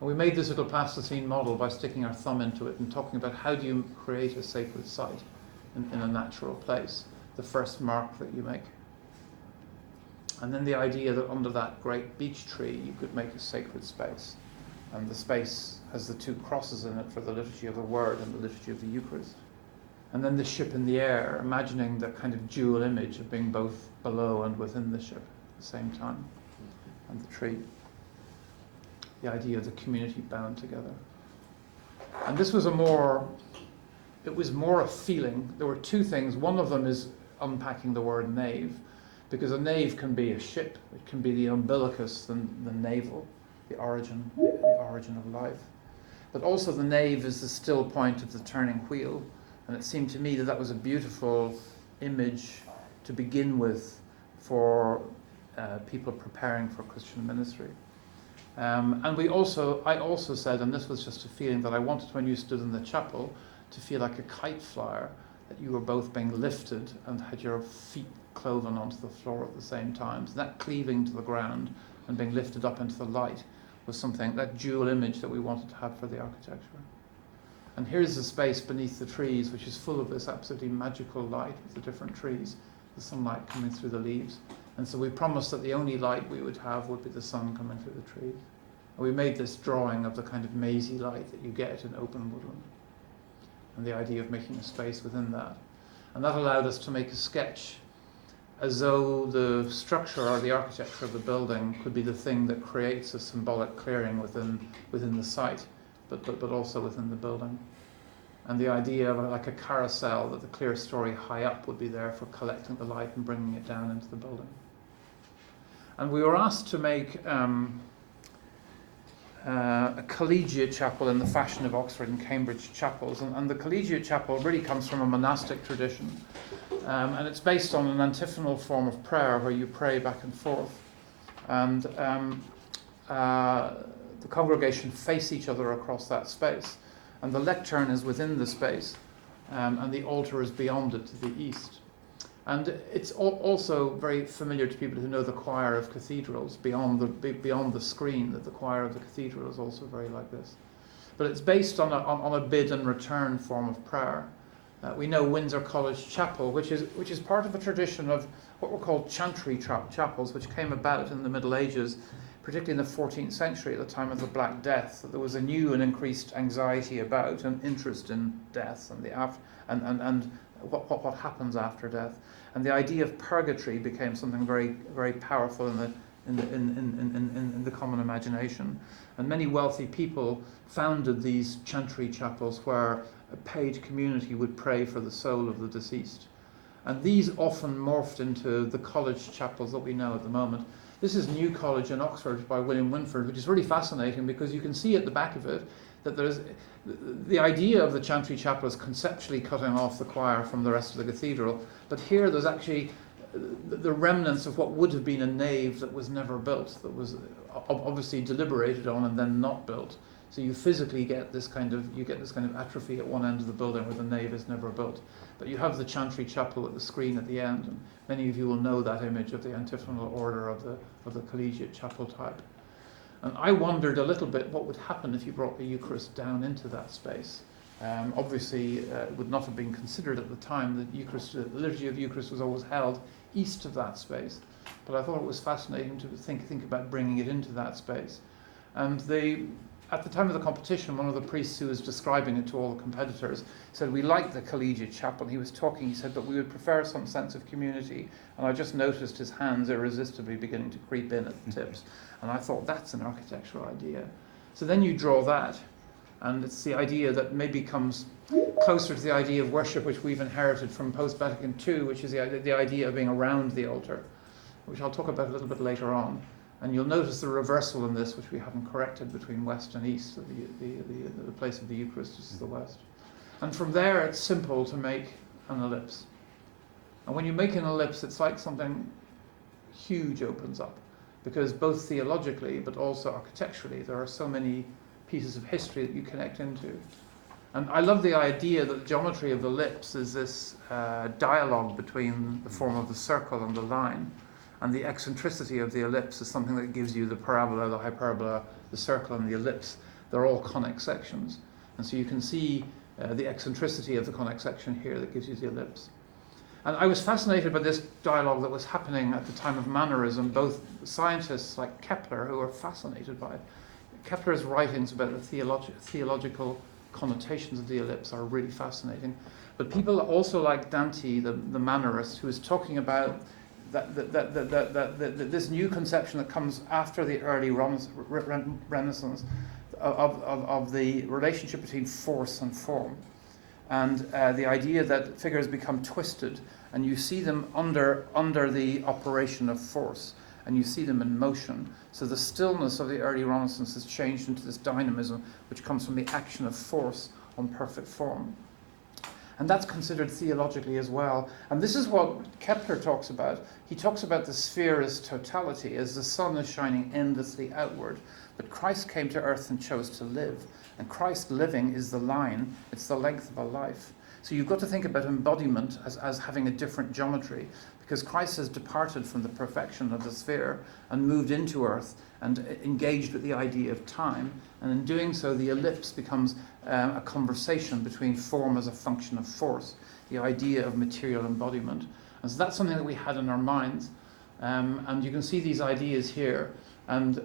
And we made this little plasticine model by sticking our thumb into it and talking about how do you create a sacred site in a natural place, the first mark that you make. And then the idea that under that great beech tree you could make a sacred space. And the space has the two crosses in it for the liturgy of the Word and the liturgy of the Eucharist. And then the ship in the air, imagining that kind of dual image of being both below and within the ship at the same time. And the tree. The idea of the community bound together. And this was more a feeling. There were two things. One of them is unpacking the word nave, because a nave can be a ship. It can be the umbilicus, the navel, the origin of life. But also the nave is the still point of the turning wheel. And it seemed to me that that was a beautiful image to begin with for people preparing for Christian ministry. And I also said, and this was just a feeling that I wanted when you stood in the chapel, to feel like a kite flyer, that you were both being lifted and had your feet cloven onto the floor at the same time. So that cleaving to the ground and being lifted up into the light was something, that dual image that we wanted to have for the architecture. And here's the space beneath the trees, which is full of this absolutely magical light with the different trees, the sunlight coming through the leaves. And so we promised that the only light we would have would be the sun coming through the trees. And we made this drawing of the kind of mazy light that you get in open woodland, and the idea of making a space within that. And that allowed us to make a sketch as though the structure or the architecture of the building could be the thing that creates a symbolic clearing within the site, but also within the building. And the idea of like a carousel, that the clear story high up would be there for collecting the light and bringing it down into the building. And we were asked to make a collegiate chapel in the fashion of Oxford and Cambridge chapels. And the collegiate chapel really comes from a monastic tradition. And it's based on an antiphonal form of prayer where you pray back and forth. And the congregation face each other across that space. And the lectern is within the space, and the altar is beyond it to the east. And it's also very familiar to people who know the choir of cathedrals, beyond the screen, that the choir of the cathedral is also very like this. But it's based on a bid and return form of prayer. We know Windsor College Chapel, which is part of a tradition of what were called chantry chapels, which came about in the Middle Ages, particularly in the 14th century at the time of the Black Death. That there was a new and increased anxiety about and interest in death and what happens after death. And the idea of purgatory became something very, very powerful in the common imagination. And many wealthy people founded these chantry chapels where a paid community would pray for the soul of the deceased. And these often morphed into the college chapels that we know at the moment. This is New College in Oxford by William Winford, which is really fascinating because you can see at the back of it that there's the idea of the chantry chapel is conceptually cutting off the choir from the rest of the cathedral, but here there's actually the remnants of what would have been a nave that was never built, that was obviously deliberated on and then not built. So you physically get this kind of atrophy at one end of the building where the nave is never built. But you have the chantry chapel at the screen at the end, and many of you will know that image of the antiphonal order of the collegiate chapel type. And I wondered a little bit what would happen if you brought the Eucharist down into that space. Obviously, it would not have been considered at the time. The liturgy of the Eucharist was always held east of that space. But I thought it was fascinating to think about bringing it into that space. And at the time of the competition, one of the priests who was describing it to all the competitors said, we like the collegiate chapel. He was talking, he said, but we would prefer some sense of community. And I just noticed his hands irresistibly beginning to creep in at the tips. And I thought, that's an architectural idea. So then you draw that, and it's the idea that maybe comes closer to the idea of worship which we've inherited from post-Vatican II, which is the idea of being around the altar, which I'll talk about a little bit later on. And you'll notice the reversal in this, which we haven't corrected, between west and east. The place of the Eucharist is the west. And from there, it's simple to make an ellipse. And when you make an ellipse, it's like something huge opens up, because both theologically but also architecturally, there are so many pieces of history that you connect into. And I love the idea that the geometry of the ellipse is this dialogue between the form of the circle and the line. And the eccentricity of the ellipse is something that gives you the parabola, the hyperbola, the circle, and the ellipse. They're all conic sections. And so you can see the eccentricity of the conic section here that gives you the ellipse. And I was fascinated by this dialogue that was happening at the time of Mannerism, both scientists like Kepler, who were fascinated by it. Kepler's writings about the theological connotations of the ellipse are really fascinating. But people also like Dante, the Mannerist, who is talking about this new conception that comes after the early Renaissance of the relationship between force and form, and the idea that figures become twisted, and you see them under the operation of force, and you see them in motion. So the stillness of the early Renaissance has changed into this dynamism, which comes from the action of force on perfect form. And that's considered theologically as well. And this is what Kepler talks about. He talks about the sphere as totality, as the sun is shining endlessly outward. But Christ came to earth and chose to live. And Christ living is the line, it's the length of a life. So you've got to think about embodiment as having a different geometry, because Christ has departed from the perfection of the sphere and moved into earth and engaged with the idea of time. And in doing so, the ellipse becomes a conversation between form as a function of force, the idea of material embodiment. And so that's something that we had in our minds. And you can see these ideas here. And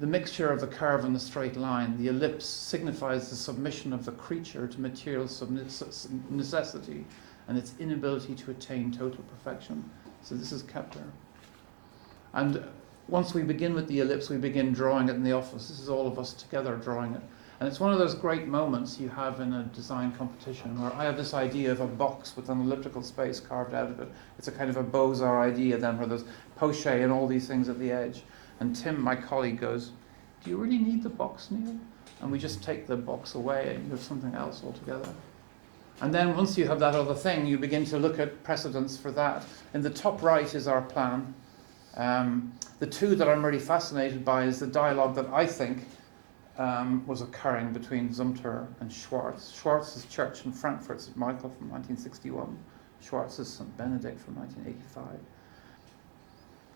the mixture of the curve and the straight line, the ellipse signifies the submission of the creature to material necessity and its inability to attain total perfection. So this is Kepler. And once we begin with the ellipse, we begin drawing it in the office. This is all of us together drawing it. And it's one of those great moments you have in a design competition where I have this idea of a box with an elliptical space carved out of it. It's a kind of a Beaux-Arts idea then, where there's poche and all these things at the edge. And Tim, my colleague, goes, "Do you really need the box, Neil?" And we just take the box away and you have something else altogether. And then once you have that other thing, you begin to look at precedents for that. In the top right is our plan. The two that I'm really fascinated by is the dialogue that I think was occurring between Zumthor and Schwarz. Schwarz's church in Frankfurt, St. Michael from 1961. Schwarz's St. Benedict from 1985.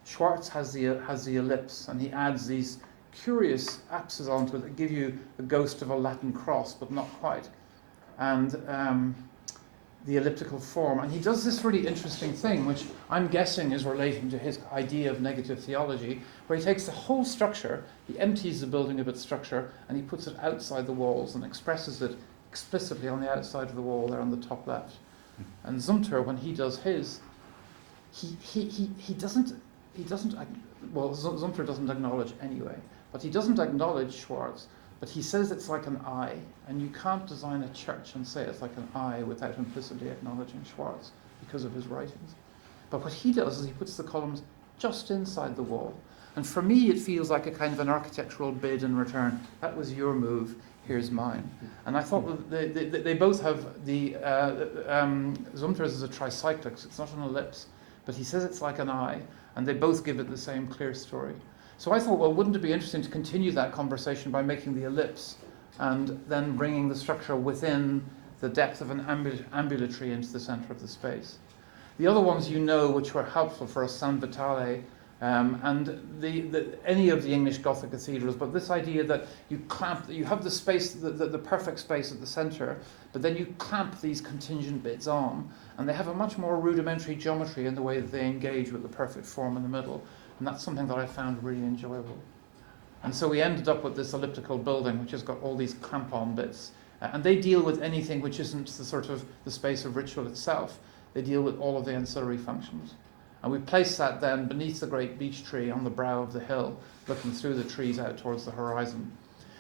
Schwarz has the ellipse, and he adds these curious apses onto it that give you the ghost of a Latin cross, but not quite. And the elliptical form. And he does this really interesting thing, which I'm guessing is relating to his idea of negative theology, where he takes the whole structure, he empties the building of its structure, and he puts it outside the walls and expresses it explicitly on the outside of the wall there on the top left. And Zumthor, when he does his, he doesn't, well, Zumthor doesn't acknowledge anyway, but he doesn't acknowledge Schwarz, but he says it's like an eye, and you can't design a church and say it's like an eye without implicitly acknowledging Schwarz because of his writings. But what he does is he puts the columns just inside the wall. And for me, it feels like a kind of an architectural bid in return. That was your move. here's mine. And I thought, well, they both have Zumthor's is a tricyclic, so it's not an ellipse, but he says it's like an eye, and they both give it the same clear story. So I thought, well, wouldn't it be interesting to continue that conversation by making the ellipse and then bringing the structure within the depth of an ambulatory into the center of the space. The other ones which were helpful for us, San Vitale, and any of the English Gothic cathedrals, but this idea that you have the space, the perfect space at the center, but then you clamp these contingent bits on, and they have a much more rudimentary geometry in the way that they engage with the perfect form in the middle, and that's something that I found really enjoyable. And so we ended up with this elliptical building, which has got all these clamp-on bits, and they deal with anything which isn't the space of ritual itself. They deal with all of the ancillary functions. And we placed that then beneath the great beech tree on the brow of the hill, looking through the trees out towards the horizon.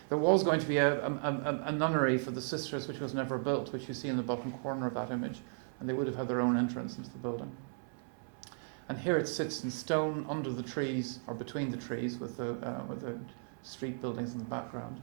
There was going to be a nunnery for the sisters, which was never built, which you see in the bottom corner of that image, and they would have had their own entrance into the building. And here it sits in stone under the trees, or between the trees, with the street buildings in the background.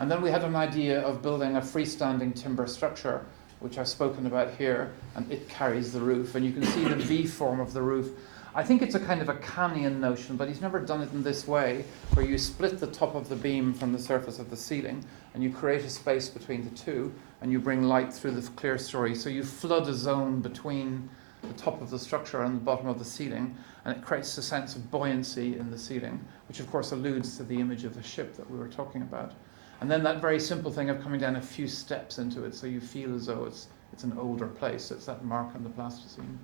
And then we had an idea of building a freestanding timber structure, which I've spoken about here, and it carries the roof. And you can see the V form of the roof. I think it's a kind of a canyon notion, but he's never done it in this way, where you split the top of the beam from the surface of the ceiling, and you create a space between the two, and you bring light through the clear story. So you flood a zone between the top of the structure and the bottom of the ceiling, and it creates a sense of buoyancy in the ceiling, which of course alludes to the image of the ship that we were talking about. And then that very simple thing of coming down a few steps into it, so you feel as though it's an older place. It's that mark on the plasticine.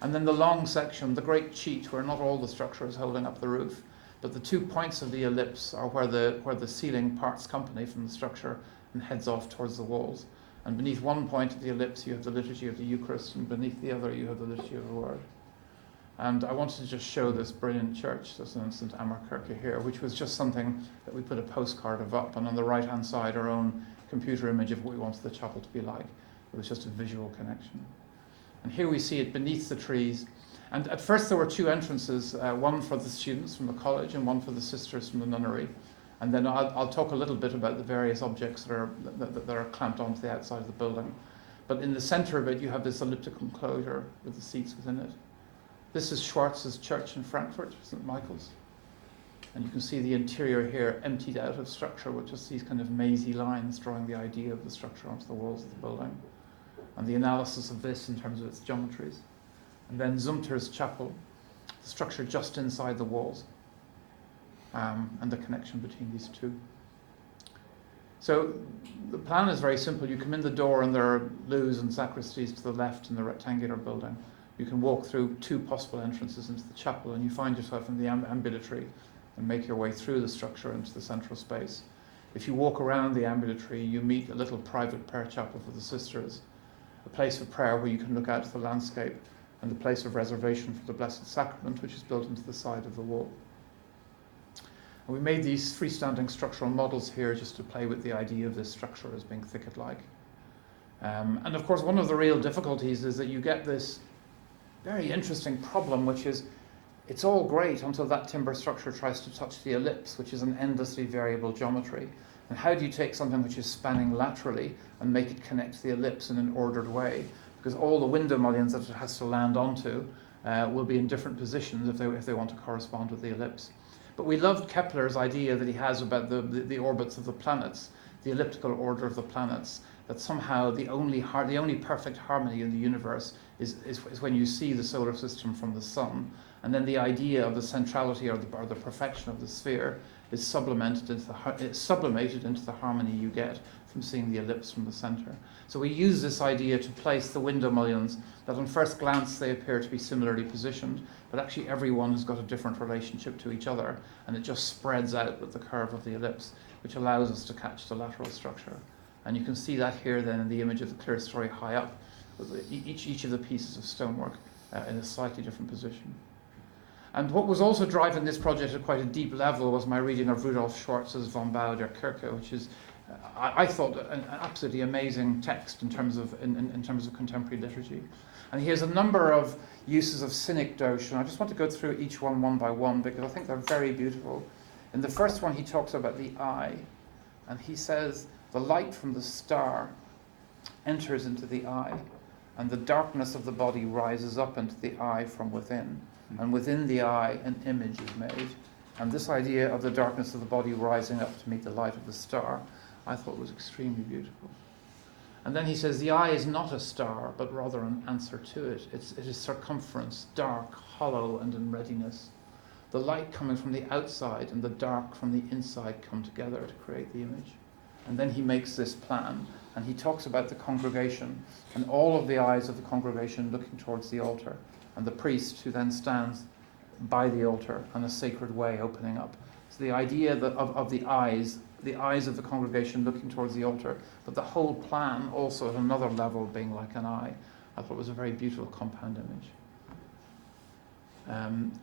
And then the long section, the great cheat, where not all the structure is holding up the roof, but the 2 points of the ellipse are where the ceiling parts company from the structure and heads off towards the walls. And beneath one point of the ellipse, you have the liturgy of the Eucharist, and beneath the other, you have the liturgy of the Word. And I wanted to just show this brilliant church, this in St. Amarkirke here, which was just something that we put a postcard of up, and on the right-hand side, our own computer image of what we wanted the chapel to be like. It was just a visual connection. And here we see it beneath the trees. And at first there were 2 entrances, one for the students from the college and one for the sisters from the nunnery. And then I'll talk a little bit about the various objects that are clamped onto the outside of the building. But in the center of it, you have this elliptical enclosure with the seats within it. This is Schwarz's church in Frankfurt, St. Michael's. And you can see the interior here emptied out of structure with just these kind of mazy lines drawing the idea of the structure onto the walls of the building. And the analysis of this in terms of its geometries. And then Zumthor's chapel, the structure just inside the walls, and the connection between these two. So the plan is very simple. You come in the door and there are loos and sacristies to the left in the rectangular building. You can walk through 2 possible entrances into the chapel, and you find yourself in the ambulatory and make your way through the structure into the central space. If you walk around the ambulatory, you meet a little private prayer chapel for the sisters, a place of prayer where you can look out to the landscape, and the place of reservation for the Blessed Sacrament, which is built into the side of the wall. And we made these freestanding structural models here just to play with the idea of this structure as being thicket-like. And of course, one of the real difficulties is that you get this very interesting problem, which is it's all great until that timber structure tries to touch the ellipse, which is an endlessly variable geometry. And how do you take something which is spanning laterally and make it connect to the ellipse in an ordered way? Because all the window mullions that it has to land onto will be in different positions if they want to correspond with the ellipse. But we loved Kepler's idea that he has about the orbits of the planets, the elliptical order of the planets, that somehow the only perfect harmony in the universe is when you see the solar system from the sun, and then the idea of the centrality or the perfection of the sphere is sublimated into the harmony you get from seeing the ellipse from the center. So we use this idea to place the window mullions that on first glance they appear to be similarly positioned, but actually every one has got a different relationship to each other, and it just spreads out with the curve of the ellipse, which allows us to catch the lateral structure. And you can see that here then in the image of the clear story high up, with each of the pieces of stonework in a slightly different position. And what was also driving this project at quite a deep level was my reading of Rudolf Schwarz's Von Bau der Kirche, which is, I thought, an absolutely amazing text in terms of contemporary liturgy. And he has a number of uses of synecdoche, and I just want to go through each one by one because I think they're very beautiful. In the first one, he talks about the eye, and he says the light from the star enters into the eye, and the darkness of the body rises up into the eye from within. And within the eye, an image is made. And this idea of the darkness of the body rising up to meet the light of the star, I thought was extremely beautiful. And then he says, the eye is not a star, but rather an answer to it. It is circumference, dark, hollow, and in readiness. The light coming from the outside and the dark from the inside come together to create the image. And then he makes this plan, and he talks about the congregation, and all of the eyes of the congregation looking towards the altar, and the priest who then stands by the altar, and a sacred way opening up. So the idea that of the eyes of the congregation looking towards the altar, but the whole plan also at another level being like an eye, I thought was a very beautiful compound image.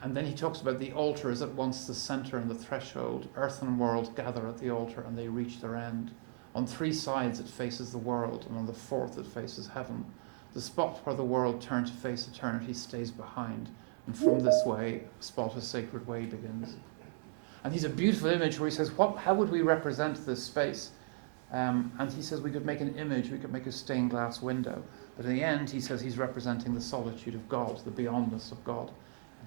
And then he talks about the altar as at once the center and the threshold. Earth and world gather at the altar and they reach their end. On 3 sides it faces the world, and on the 4th it faces heaven. The spot where the world turned to face eternity stays behind, and from this way, spot a sacred way begins. And he's a beautiful image where he says, how would we represent this space? And he says we could make an image, we could make a stained glass window. But in the end, he says he's representing the solitude of God, the beyondness of God.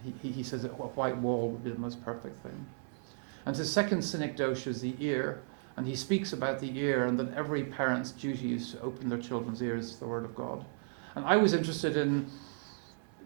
And he says that a white wall would be the most perfect thing. And his second synecdoche is the ear. And he speaks about the ear, and that every parent's duty is to open their children's ears to the word of God. And I was interested in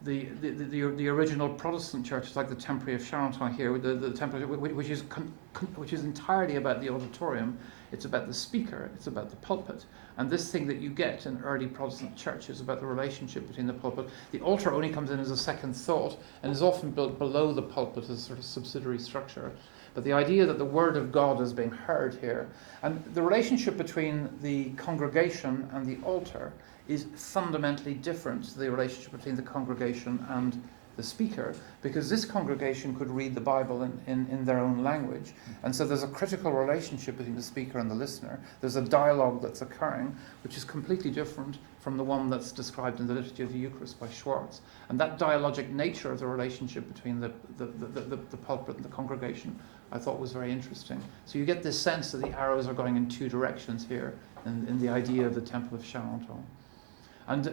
the original Protestant churches, like the Temple of Charenton here, the temple, which is entirely about the auditorium. It's about the speaker, it's about the pulpit. And this thing that you get in early Protestant churches about the relationship between the pulpit, the altar only comes in as a second thought and is often built below the pulpit as a sort of subsidiary structure. But the idea that the word of God is being heard here, and the relationship between the congregation and the altar is fundamentally different to the relationship between the congregation and the speaker, because this congregation could read the Bible in their own language. And so there's a critical relationship between the speaker and the listener. There's a dialogue that's occurring, which is completely different from the one that's described in the Liturgy of the Eucharist by Schwartz. And that dialogic nature of the relationship between the pulpit and the congregation, I thought was very interesting. So you get this sense that the arrows are going in 2 directions here in the idea of the Temple of Charenton. And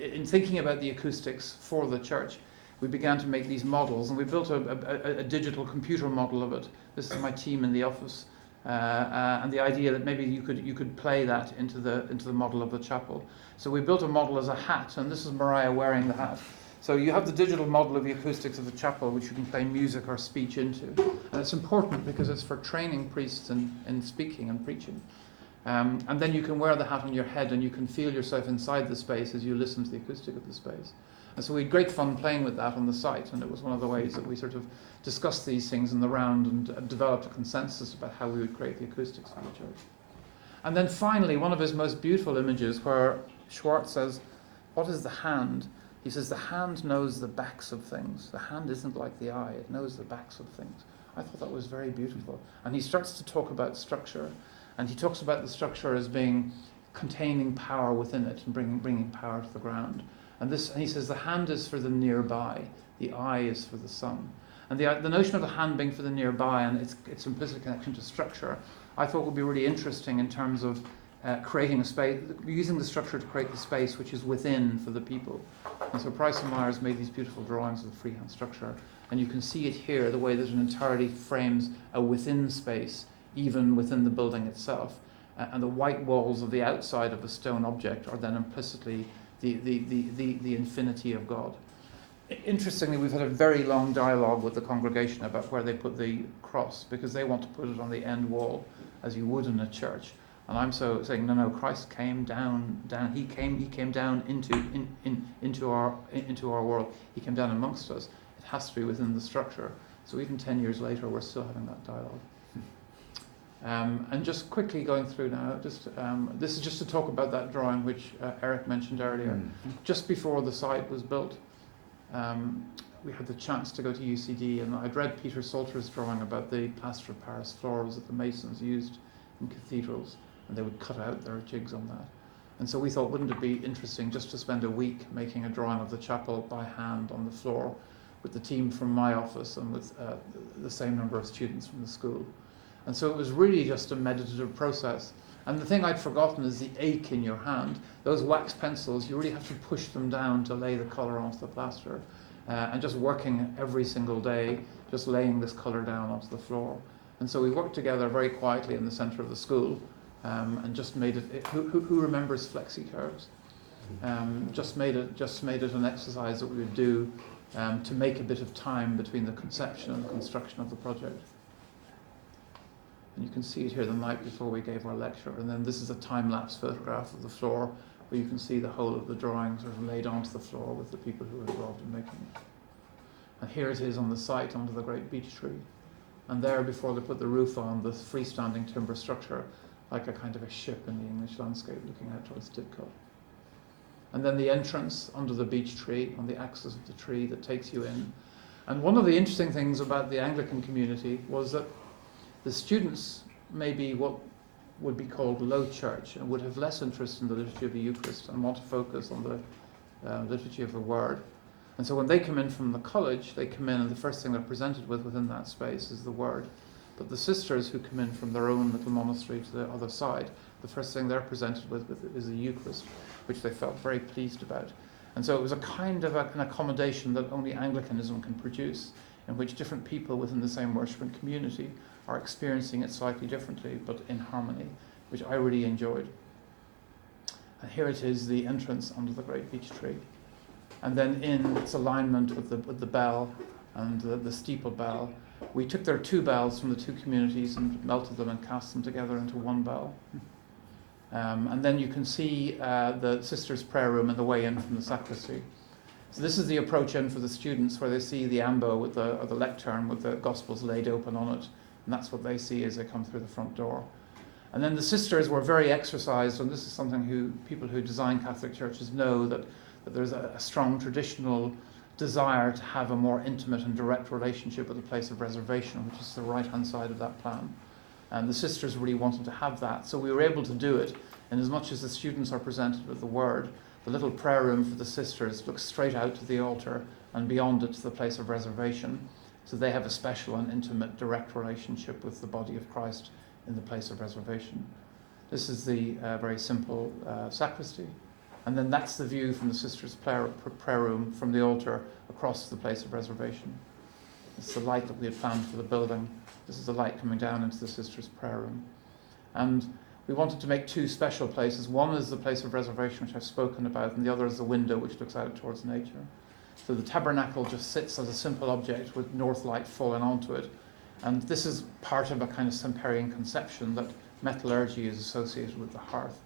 in thinking about the acoustics for the church, we began to make these models, and we built a digital computer model of it. This is my team in the office, and the idea that maybe you could play that into the model of the chapel. So we built a model as a hat, and this is Mariah wearing the hat. So you have the digital model of the acoustics of the chapel, which you can play music or speech into, and it's important because it's for training priests in speaking and preaching. And then you can wear the hat on your head and you can feel yourself inside the space as you listen to the acoustic of the space. And so we had great fun playing with that on the site, and it was one of the ways that we sort of discussed these things in the round and developed a consensus about how we would create the acoustics for the church. And then finally, one of his most beautiful images where Schwartz says, what is the hand? He says, the hand knows the backs of things. The hand isn't like the eye, it knows the backs of things. I thought that was very beautiful. And he starts to talk about structure. And he talks about the structure as being containing power within it and bringing power to the ground. And he says the hand is for the nearby, the eye is for the sun. And the notion of the hand being for the nearby and its implicit connection to structure, I thought would be really interesting in terms of creating a space, using the structure to create the space which is within for the people. And so Price and Myers made these beautiful drawings of the freehand structure. And you can see it here, the way that it entirely frames a within space, even within the building itself. And the white walls of the outside of a stone object are then implicitly the infinity of God. Interestingly, we've had a very long dialogue with the congregation about where they put the cross, because they want to put it on the end wall, as you would in a church. And I'm saying, no, Christ came down. He came down into our world. He came down amongst us. It has to be within the structure. So even 10 years later, we're still having that dialogue. And just quickly going through now, this is just to talk about that drawing which Eric mentioned earlier. Mm-hmm. Just before the site was built, we had the chance to go to UCD, and I'd read Peter Salter's drawing about the plaster of Paris floors that the masons used in cathedrals, and they would cut out their jigs on that. And so we thought, wouldn't it be interesting just to spend a week making a drawing of the chapel by hand on the floor with the team from my office and with the same number of students from the school. And so it was really just a meditative process. And the thing I'd forgotten is the ache in your hand. Those wax pencils, you really have to push them down to lay the colour onto the plaster. And just working every single day, just laying this colour down onto the floor. And so we worked together very quietly in the centre of the school, and just made it. Who remembers flexi curves? Just made it an exercise that we would do to make a bit of time between the conception and the construction of the project. And you can see it here the night before we gave our lecture. And then this is a time-lapse photograph of the floor, where you can see the whole of the drawing sort of laid onto the floor with the people who were involved in making it. And here it is on the site under the great beech tree. And there, before they put the roof on, the freestanding timber structure, like a kind of a ship in the English landscape looking out towards Didcot. And then the entrance under the beech tree, on the axis of the tree that takes you in. And one of the interesting things about the Anglican community was that the students may be what would be called low church and would have less interest in the liturgy of the Eucharist and want to focus on the liturgy of the Word. And so when they come in from the college, they come in and the first thing they're presented with within that space is the Word. But the sisters who come in from their own little monastery to the other side, the first thing they're presented with is the Eucharist, which they felt very pleased about. And so it was a kind of an accommodation that only Anglicanism can produce, in which different people within the same worshiping community are experiencing it slightly differently, but in harmony, which I really enjoyed. And here it is, the entrance under the great beech tree. And then in its alignment with the bell and the steeple bell, we took their two bells from the two communities and melted them and cast them together into one bell. And then you can see the sisters' prayer room and the way in from the sacristy. So this is the approach in for the students, where they see the ambo with the lectern with the Gospels laid open on it. And that's what they see as they come through the front door. And then the sisters were very exercised, and this is something people who design Catholic churches know, that there's a strong traditional desire to have a more intimate and direct relationship with the place of reservation, which is the right-hand side of that plan. And the sisters really wanted to have that. So we were able to do it, in as much as the students are presented with the Word. The little prayer room for the sisters looks straight out to the altar and beyond it to the place of reservation. So they have a special and intimate, direct relationship with the body of Christ in the place of reservation. This is the very simple sacristy. And then that's the view from the sisters' prayer room from the altar across to the place of reservation. It's the light that we had planned for the building. This is the light coming down into the sisters' prayer room. And we wanted to make two special places. One is the place of reservation, which I've spoken about, and the other is the window, which looks out towards nature. So the tabernacle just sits as a simple object with north light falling onto it. And this is part of a kind of Semperian conception that metallurgy is associated with the hearth.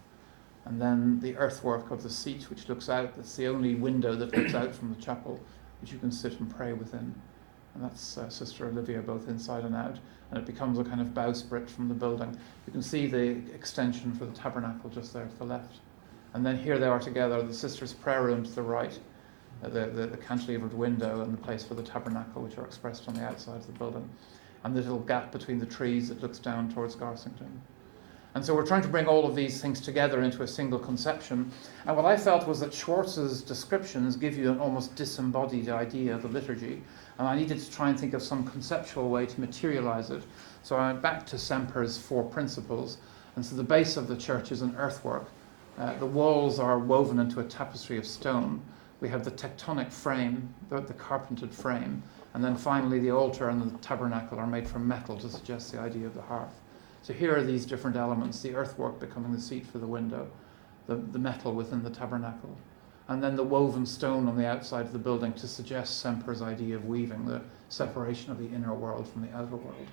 And then the earthwork of the seat, which looks out, that's the only window that looks out from the chapel, which you can sit and pray within. And that's Sister Olivia, both inside and out. And it becomes a kind of bowsprit from the building. You can see the extension for the tabernacle just there to the left. And then here they are together, the sisters' prayer room to the right, the cantilevered window and the place for the tabernacle, which are expressed on the outside of the building. And the little gap between the trees that looks down towards Garsington. And so we're trying to bring all of these things together into a single conception. And what I felt was that Schwartz's descriptions give you an almost disembodied idea of the liturgy. And I needed to try and think of some conceptual way to materialize it. So I went back to Semper's 4 principles. And so the base of the church is an earthwork. The walls are woven into a tapestry of stone. We have the tectonic frame, the carpentered frame. And then finally the altar and the tabernacle are made from metal to suggest the idea of the hearth. So here are these different elements, the earthwork becoming the seat for the window, the metal within the tabernacle, and then the woven stone on the outside of the building to suggest Semper's idea of weaving, the separation of the inner world from the outer world,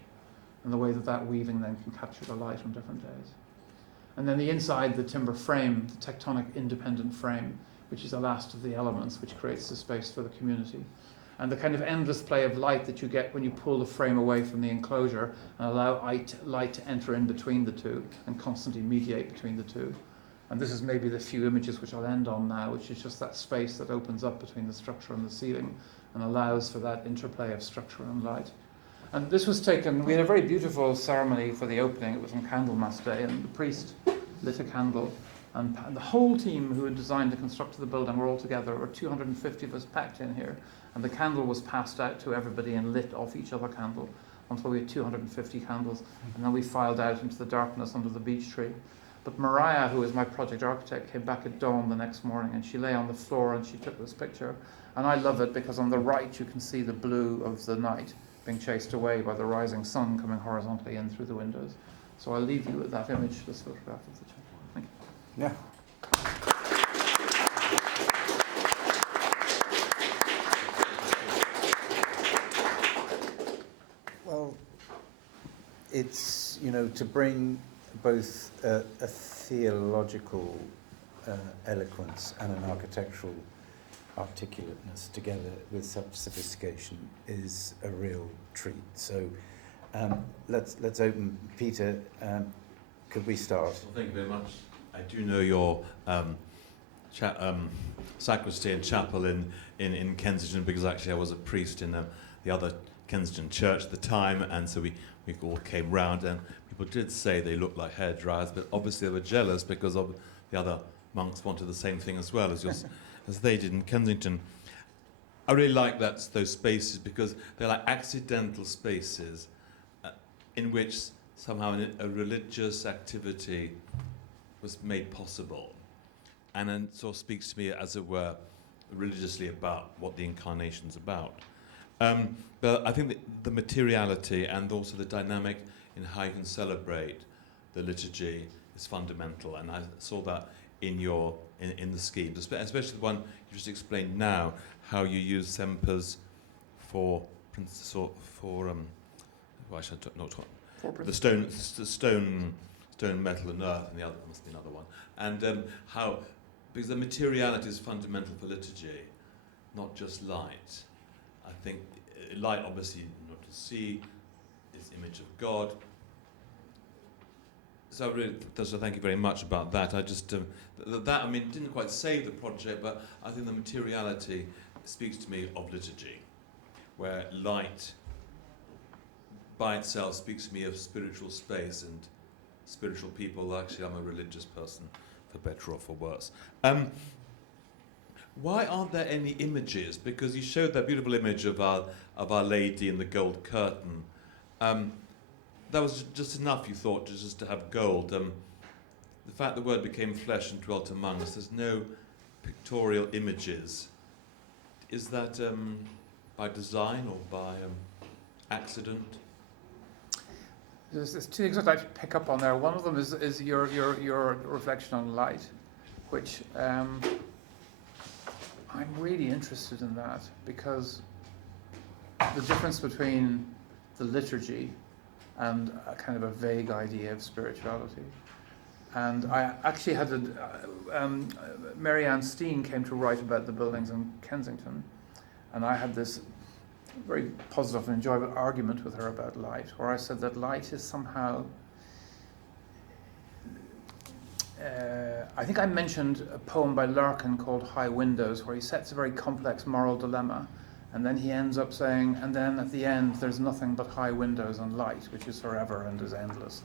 and the way that weaving then can capture the light on different days. And then the inside, the timber frame, the tectonic independent frame, which is the last of the elements, which creates the space for the community. And the kind of endless play of light that you get when you pull the frame away from the enclosure and allow light to enter in between the two and constantly mediate between the two. And this is maybe the few images which I'll end on now, which is just that space that opens up between the structure and the ceiling and allows for that interplay of structure and light. And this was taken, we had a very beautiful ceremony for the opening. It was on Candlemas Day, and the priest lit a candle. And the whole team who had designed and constructed the building were all together. There were 250 of us packed in here. And the candle was passed out to everybody and lit off each other candle until we had 250 candles. And then we filed out into the darkness under the beech tree. But Mariah, who was my project architect, came back at dawn the next morning, and she lay on the floor and she took this picture. And I love it because on the right you can see the blue of the night being chased away by the rising sun coming horizontally in through the windows. So I'll leave you with that image, this photograph of the chapel. Thank you. Yeah. Well, it's, to bring both a theological eloquence and an architectural articulateness together with such sophistication is a real treat. So let's open. Peter, could we start? Well, thank you very much. I do know your sacristy and chapel in Kensington, because actually I was a priest in the other Kensington church at the time, and so we all came round, and people did say they looked like hairdryers, but obviously they were jealous because of the other monks wanted the same thing as well as they did in Kensington. I really like those spaces because they're like accidental spaces in which somehow a religious activity was made possible, and then sort of speaks to me, as it were, religiously about what the incarnation's about. But I think the materiality and also the dynamic in how you can celebrate the liturgy is fundamental, and I saw that in the schemes, especially the one you just explained now, how you use Semper's for the stone, metal, and earth, and the other must be another one, and how, because the materiality is fundamental for liturgy, not just light. I think light, obviously, not to see, is image of God. So I really, so thank you very much about that. I just didn't quite save the project, but I think the materiality speaks to me of liturgy, where light by itself speaks to me of spiritual space and spiritual people. Actually, I'm a religious person, for better or for worse. Why aren't there any images? Because you showed that beautiful image of Our Lady in the gold curtain. That was just enough, you thought, just to have gold. The fact the Word became flesh and dwelt among us, there's no pictorial images. Is that by design or by accident? There's two things I'd like to pick up on there. One of them is your reflection on light, which I'm really interested in that, because the difference between the liturgy and a kind of a vague idea of spirituality. And I actually had Mary Ann Steen came to write about the buildings in Kensington, and I had this very positive and enjoyable argument with her about light, where I said that light is somehow, I think I mentioned a poem by Larkin called High Windows, where he sets a very complex moral dilemma, and then he ends up saying, and then at the end there's nothing but high windows and light, which is forever and is endless.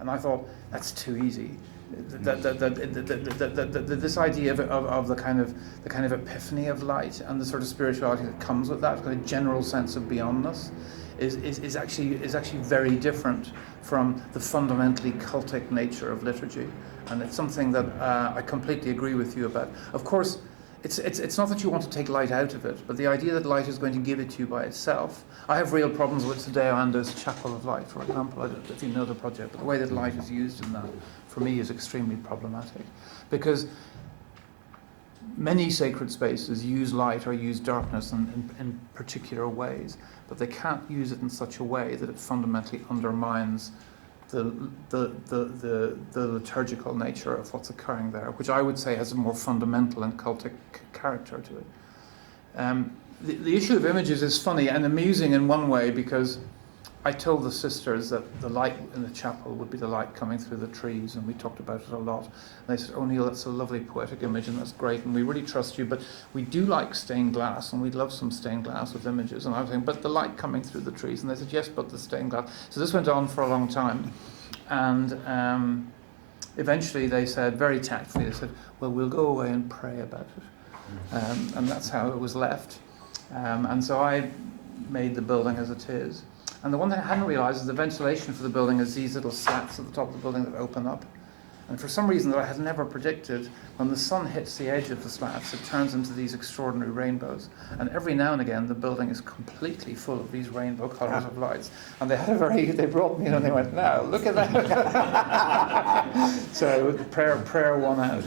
And I thought, that's too easy. This idea of the kind of epiphany of light and the sort of spirituality that comes with that, kind of general sense of beyondness, is actually very different from the fundamentally cultic nature of liturgy. And it's something that I completely agree with you about. Of course, it's not that you want to take light out of it, but the idea that light is going to give it to you by itself. I have real problems with Tadeo Ando's Chapel of Light, for example. I don't know if you know the project, but the way that light is used in that, for me, is extremely problematic. Because many sacred spaces use light or use darkness in particular ways, but they can't use it in such a way that it fundamentally undermines the liturgical nature of what's occurring there, which I would say has a more fundamental and cultic character to it. The issue of images is funny and amusing in one way, because I told the sisters that the light in the chapel would be the light coming through the trees, and we talked about it a lot. And they said, "Oh, Neil, that's a lovely poetic image, and that's great, and we really trust you, but we do like stained glass, and we'd love some stained glass with images." And I was saying, "But the light coming through the trees." And they said, "Yes, but the stained glass." So this went on for a long time. And eventually they said, very tactfully, they said, "Well, we'll go away and pray about it." And that's how it was left. And so I made the building as it is. And the one thing I hadn't realised is the ventilation for the building is these little slats at the top of the building that open up. And for some reason that I had never predicted, when the sun hits the edge of the slats, it turns into these extraordinary rainbows. And every now and again, the building is completely full of these rainbow colours of lights. And they brought me in and they went, "Now, look at that." So prayer won out.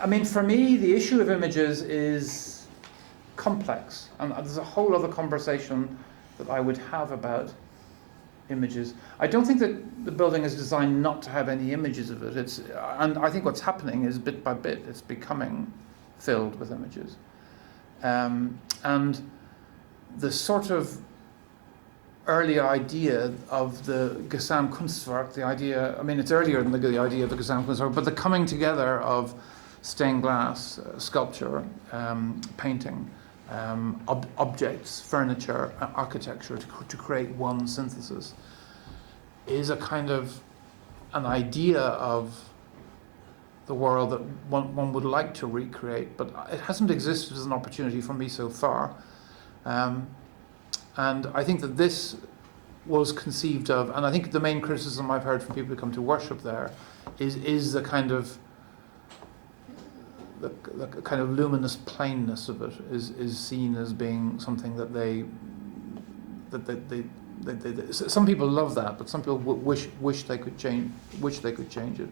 I mean, for me, the issue of images is complex. And there's a whole other conversation that I would have about images. I don't think that the building is designed not to have any images of it. And I think what's happening is bit by bit, it's becoming filled with images. And the sort of early idea of the Gesamtkunstwerk, the idea, I mean, it's earlier than the idea of the Gesamtkunstwerk, but the coming together of stained glass, sculpture, painting, objects, furniture, architecture to create one synthesis is a kind of an idea of the world that one would like to recreate, but it hasn't existed as an opportunity for me so far. And I think that this was conceived of, and I think the main criticism I've heard from people who come to worship there is the kind of the kind of luminous plainness of it is seen as being something that they some people love that, but some people wish they could change it.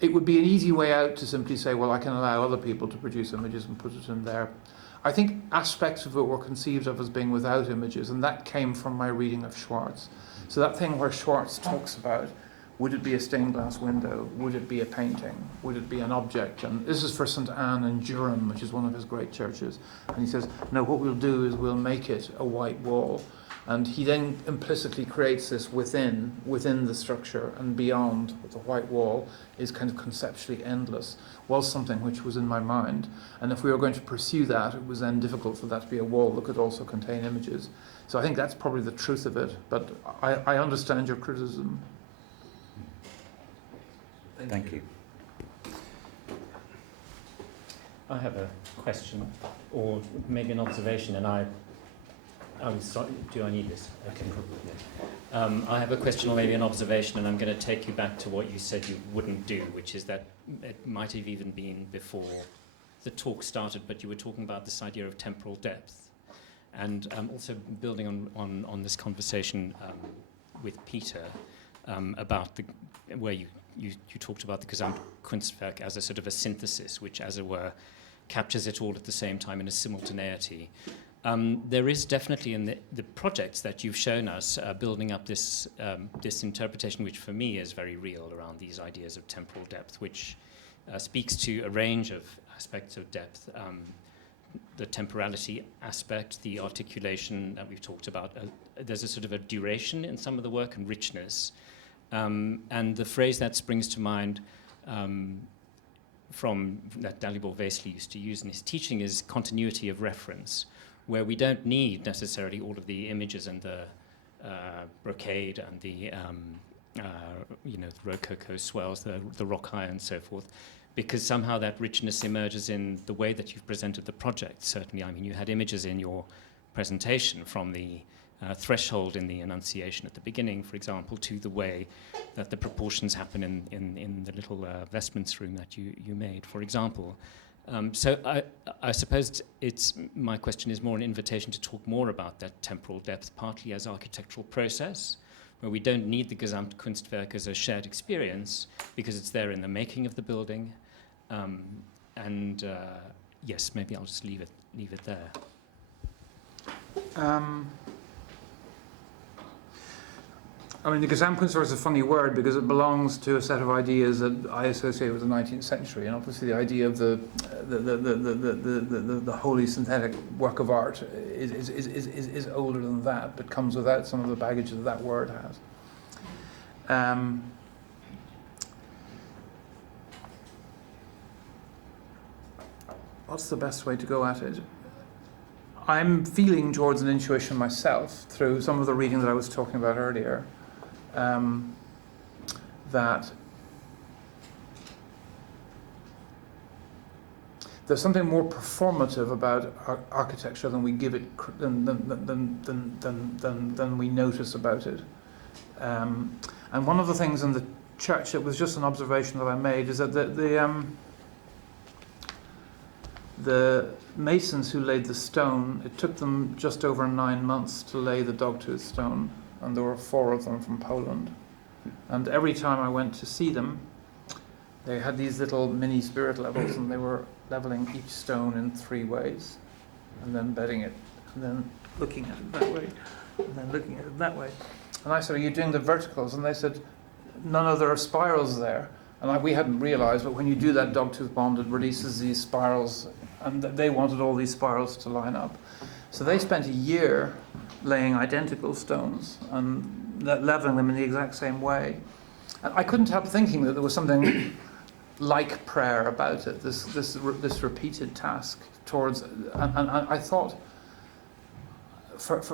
It would be an easy way out to simply say, well, I can allow other people to produce images and put it in there. I think aspects of it were conceived of as being without images, and that came from my reading of Schwartz. So that thing where Schwartz talks about, would it be a stained glass window? Would it be a painting? Would it be an object? And this is for St. Anne in Durham, which is one of his great churches. And he says, no, what we'll do is we'll make it a white wall. And he then implicitly creates this within the structure and beyond. The white wall is kind of conceptually endless, was something which was in my mind. And if we were going to pursue that, it was then difficult for that to be a wall that could also contain images. So I think that's probably the truth of it. But I understand your criticism. Thank you. I have a question, or maybe an observation, and I'm sorry, do I need this? Okay. I have a question or maybe an observation, and I'm going to take you back to what you said you wouldn't do, which is that it might have even been before the talk started, but you were talking about this idea of temporal depth. And also building on this conversation with Peter about where you talked about the Gesamtkunstwerk as a sort of a synthesis, which, as it were, captures it all at the same time in a simultaneity. There is definitely in the projects that you've shown us building up this interpretation, which for me is very real, around these ideas of temporal depth, which speaks to a range of aspects of depth. The temporality aspect, the articulation that we've talked about. There's a sort of a duration in some of the work and richness. And the phrase that springs to mind from that Dalibor Vesely used to use in his teaching is continuity of reference, where we don't need necessarily all of the images and the brocade and the Rococo swells, the rock high and so forth, because somehow that richness emerges in the way that you've presented the project. Certainly, I mean, you had images in your presentation from the threshold in the Annunciation at the beginning, for example, to the way that the proportions happen in the little vestments room that you made, for example. So I suppose my question is more an invitation to talk more about that temporal depth, partly as architectural process, where we don't need the Gesamtkunstwerk as a shared experience because it's there in the making of the building. Yes, maybe I'll just leave it there. I mean, the Gesamtkunstwerk is a funny word because it belongs to a set of ideas that I associate with the 19th century, and obviously the idea of the wholly synthetic work of art is older than that, but comes without some of the baggage that that word has. What's the best way to go at it? I'm feeling towards an intuition myself through some of the reading that I was talking about earlier. That there's something more performative about architecture than we give it than we notice about it. And one of the things in the church, it was just an observation that I made, is that the masons who laid the stone, it took them just over 9 months to lay the dogtooth stone, and there were 4 of them from Poland. And every time I went to see them, they had these little mini spirit levels, and they were leveling each stone in 3 ways, and then bedding it, and then looking at it that way, and then looking at it that way. And I said, "Are you doing the verticals?" And they said, "No, there are spirals there." And we hadn't realized, but when you do that dogtooth bond, it releases these spirals, and they wanted all these spirals to line up. So they spent a year laying identical stones and leveling them in the exact same way. And I couldn't help thinking that there was something like prayer about it, this repeated task towards, and I thought,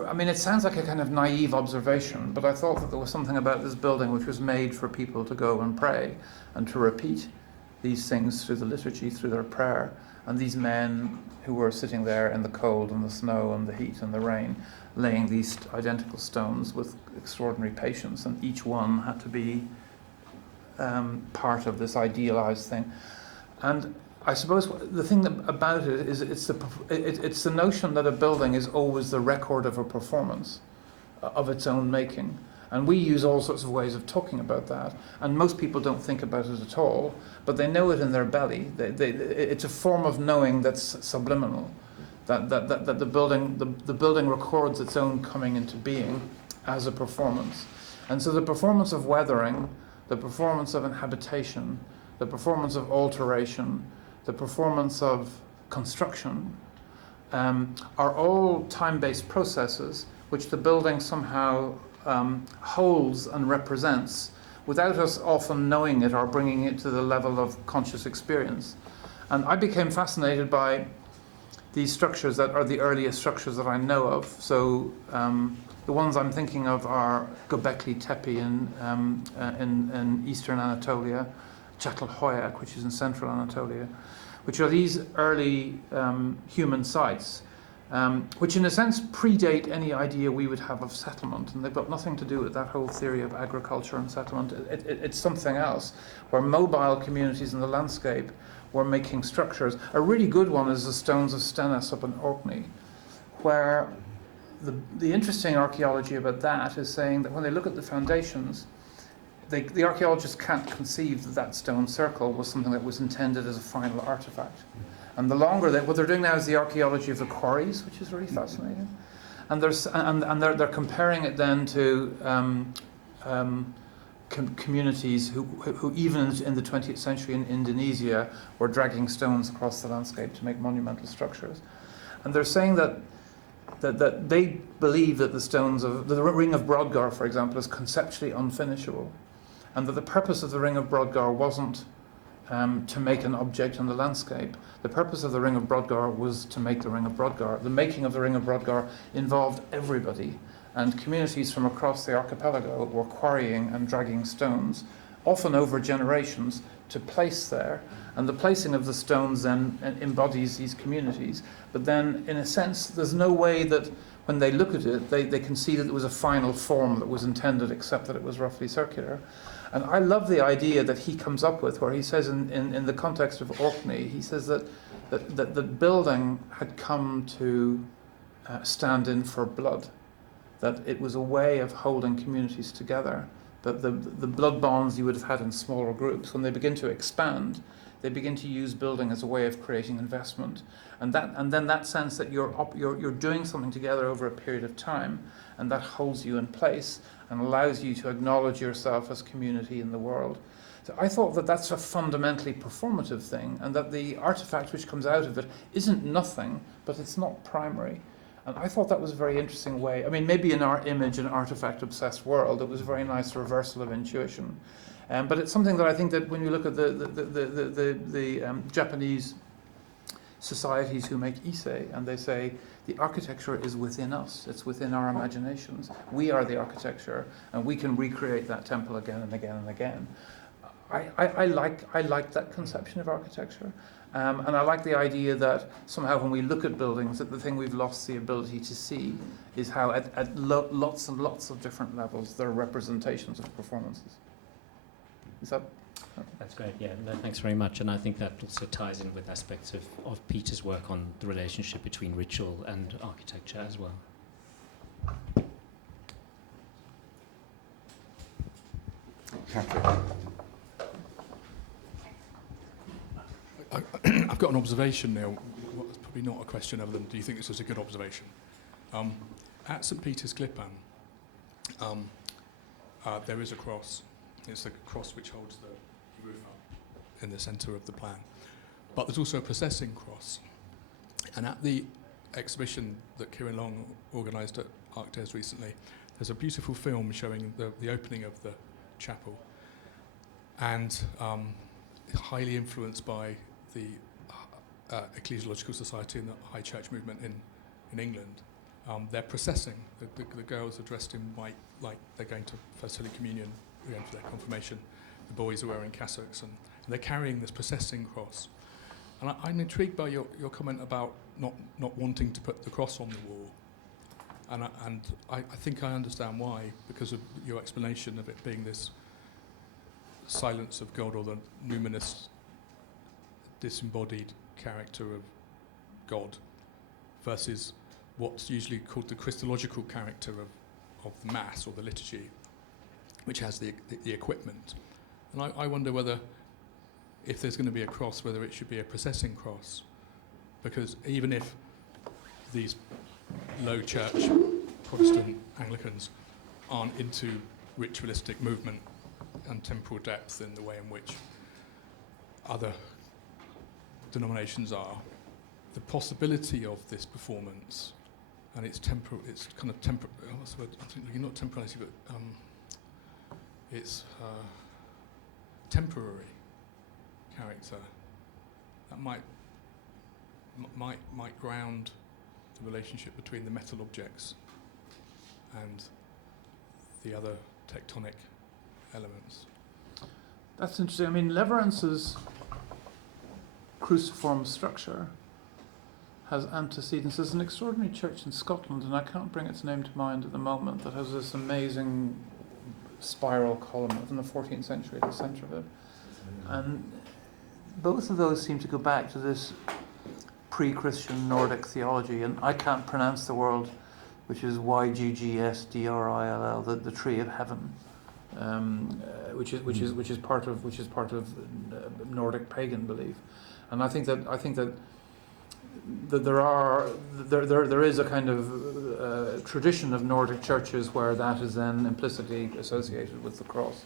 I mean, it sounds like a kind of naive observation, but I thought that there was something about this building which was made for people to go and pray and to repeat these things through the liturgy, through their prayer. And these men who were sitting there in the cold and the snow and the heat and the rain, laying these identical stones with extraordinary patience, and each one had to be part of this idealized thing. And I suppose the thing about it is it's the notion that a building is always the record of a performance of its own making. And we use all sorts of ways of talking about that. And most people don't think about it at all, but they know it in their belly. It's a form of knowing that's subliminal, that the building records its own coming into being as a performance. And so the performance of weathering, the performance of inhabitation, the performance of alteration, the performance of construction, are all time-based processes which the building somehow holds and represents without us often knowing it or bringing it to the level of conscious experience. And I became fascinated by these structures that are the earliest structures that I know of. So the ones I'm thinking of are Göbekli Tepe in eastern Anatolia, Çatalhöyük, which is in central Anatolia, which are these early human sites, which in a sense predate any idea we would have of settlement, and they've got nothing to do with that whole theory of agriculture and settlement. It's something else, where mobile communities in the landscape were making structures. A really good one is the stones of Stennis up in Orkney, where the interesting archaeology about that is saying that when they look at the foundations, the archaeologists can't conceive that that stone circle was something that was intended as a final artifact. And the longer what they're doing now is the archaeology of the quarries, which is really fascinating. And they're comparing it then to communities who even in the 20th century in Indonesia were dragging stones across the landscape to make monumental structures. And they're saying that they believe that the stones of the Ring of Brodgar, for example, is conceptually unfinishable, and that the purpose of the Ring of Brodgar wasn't to make an object in the landscape. The purpose of the Ring of Brodgar was to make the Ring of Brodgar. The making of the Ring of Brodgar involved everybody, and communities from across the archipelago were quarrying and dragging stones, often over generations, to place there. And the placing of the stones then embodies these communities. But then, in a sense, there's no way that when they look at it, they can see that there was a final form that was intended, except that it was roughly circular. And I love the idea that he comes up with, where he says in the context of Orkney, he says that the building had come to stand in for blood, that it was a way of holding communities together, that the blood bonds you would have had in smaller groups, when they begin to expand, they begin to use building as a way of creating investment. And then that sense that you're doing something together over a period of time, and that holds you in place and allows you to acknowledge yourself as community in the world. So I thought that that's a fundamentally performative thing, and that the artifact which comes out of it isn't nothing, but it's not primary. And I thought that was a very interesting way. I mean, maybe in our image and artifact-obsessed world, it was a very nice reversal of intuition. But it's something that I think that when you look at the Japanese societies who make ise, and they say the architecture is within us, it's within our imaginations. We are the architecture, and we can recreate that temple again and again and again. I like that conception of architecture, and I like the idea that somehow when we look at buildings, that the thing we've lost the ability to see is how at lots and lots of different levels there are representations of performances. Is that? That's great, yeah. No, thanks very much. And I think that also ties in with aspects of Peter's work on the relationship between ritual and architecture as well. Patrick. I've got an observation now. Well, it's probably not a question other than, do you think this is a good observation? At St Peter's Clippan, there is a cross. It's the cross which holds the roof up in the centre of the plan. But there's also a processing cross. And at the exhibition that Kieran Long organised at Architects recently, there's a beautiful film showing the opening of the chapel, and highly influenced by the Ecclesiological Society and the High Church movement in England. They're processing. The girls are dressed in white, like they're going to First Holy Communion, going for their confirmation. The boys are wearing cassocks, and they're carrying this processing cross. And I'm intrigued by your comment about not wanting to put the cross on the wall. And I think I understand why, because of your explanation of it being this silence of God, or the numinous, disembodied character of God, versus what's usually called the Christological character of the Mass or the liturgy, which has the equipment. And I wonder whether, if there's going to be a cross, whether it should be a processing cross, because even if these low church Protestant Anglicans aren't into ritualistic movement and temporal depth in the way in which other denominations are, the possibility of this performance and its temporal, it's kind of temporal, what's the word? I think not temporality, but it's temporary character that might ground the relationship between the metal objects and the other tectonic elements. That's interesting. I mean, Leverance's cruciform structure has antecedents. There's an extraordinary church in Scotland, and I can't bring its name to mind at the moment, that has this amazing spiral column from the 14th century at the centre of it. And both of those seem to go back to this pre-Christian Nordic theology, and I can't pronounce the word, which is YGGSDRILL, the tree of heaven, which is part of Nordic pagan belief. And I think that there is a kind of tradition of Nordic churches where that is then implicitly associated with the cross.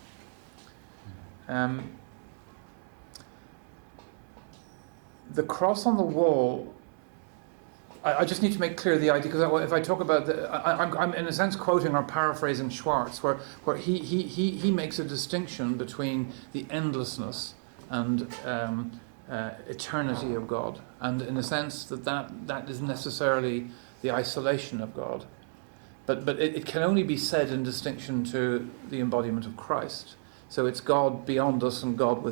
The cross on the wall, I just need to make clear the idea, because if I talk about I'm in a sense quoting or paraphrasing Schwartz, where he makes a distinction between the endlessness and eternity of God, and in a sense that is necessarily the isolation of God, but it can only be said in distinction to the embodiment of Christ. So it's God beyond us and God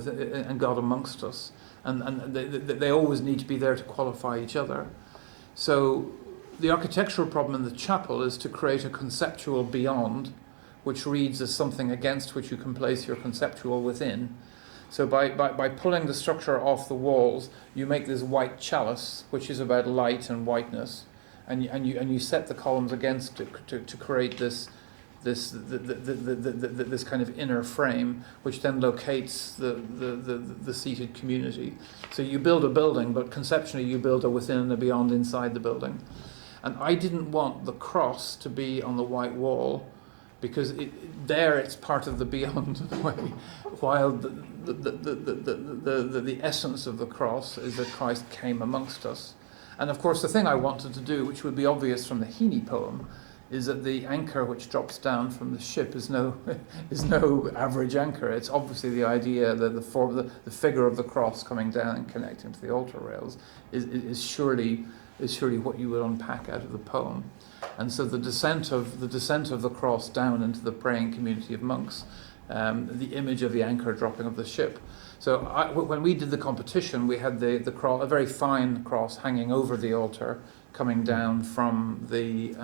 amongst us, and they always need to be there to qualify each other. So the architectural problem in the chapel is to create a conceptual beyond, which reads as something against which you can place your conceptual within. So by pulling the structure off the walls, you make this white chalice, which is about light and whiteness, and you set the columns against it to create this kind of inner frame, which then locates the seated community. So you build a building, but conceptually you build a within and a beyond inside the building. And I didn't want the cross to be on the white wall, because it's part of the beyond in a way, while the essence of the cross is that Christ came amongst us. And of course the thing I wanted to do, which would be obvious from the Heaney poem, is that the anchor which drops down from the ship is no average anchor. It's obviously the idea that the figure of the cross coming down and connecting to the altar rails is surely what you would unpack out of the poem. And so the descent of the cross down into the praying community of monks, the image of the anchor dropping of the ship. So when we did the competition, we had the cross, a very fine cross hanging over the altar, coming down from the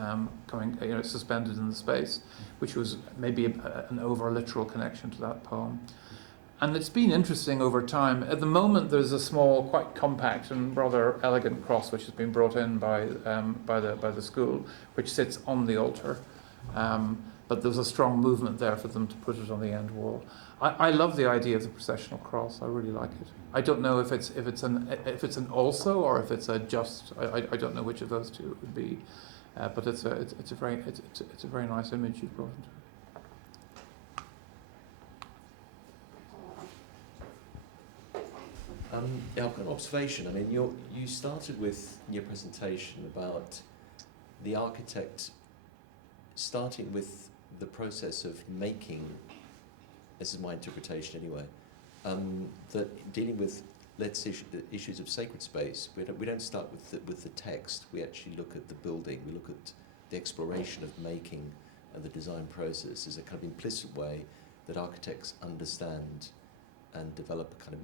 suspended in the space, which was maybe an over literal connection to that poem. And it's been interesting over time. At the moment, there's a small, quite compact and rather elegant cross which has been brought in by the school, which sits on the altar. But there's a strong movement there for them to put it on the end wall. I love the idea of the processional cross. I really like it. I don't know if it's an also or if it's a just. I don't know which of those two it would be. But it's a very nice image you've brought into it. Yeah, I've got an observation. I mean, you started with in your presentation about the architect starting with the process of making. This is my interpretation anyway. That dealing with issues of sacred space, we don't start with the text. We actually look at the building. We look at the exploration of making and the design process as a kind of implicit way that architects understand and develop a kind of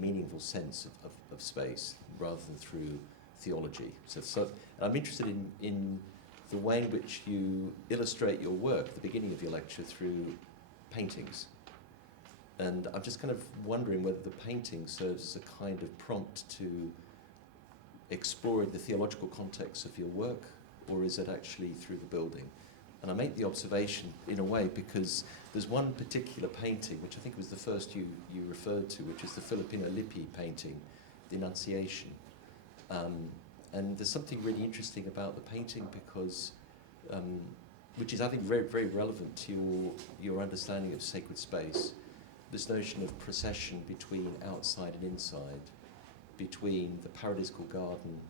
meaningful sense of space rather than through theology. So and I'm interested in the way in which you illustrate your work at the beginning of your lecture through paintings. And I'm just kind of wondering whether the painting serves as a kind of prompt to explore the theological context of your work, or is it actually through the building? And I make the observation in a way because there's one particular painting, which I think was the first you referred to, which is the Filipino Lippi painting, the Annunciation. And there's something really interesting about the painting because, which is I think very, very relevant to your understanding of sacred space, this notion of procession between outside and inside, between the paradisical garden,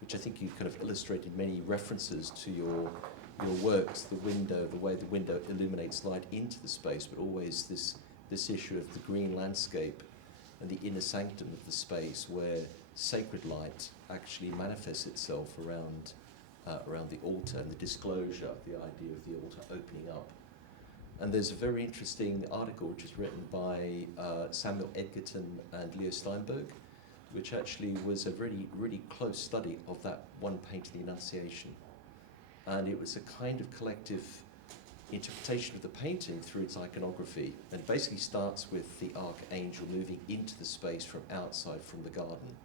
which I think you've kind of illustrated many references to your works, the window, the way the window illuminates light into the space, but always this issue of the green landscape and the inner sanctum of the space where sacred light actually manifests itself around the altar and the disclosure, the idea of the altar opening up. And there's a very interesting article which is written by Samuel Edgerton and Leo Steinberg, which actually was a really, really close study of that one painting, the Annunciation. And it was a kind of collective interpretation of the painting through its iconography. And it basically starts with the archangel moving into the space from outside from the garden.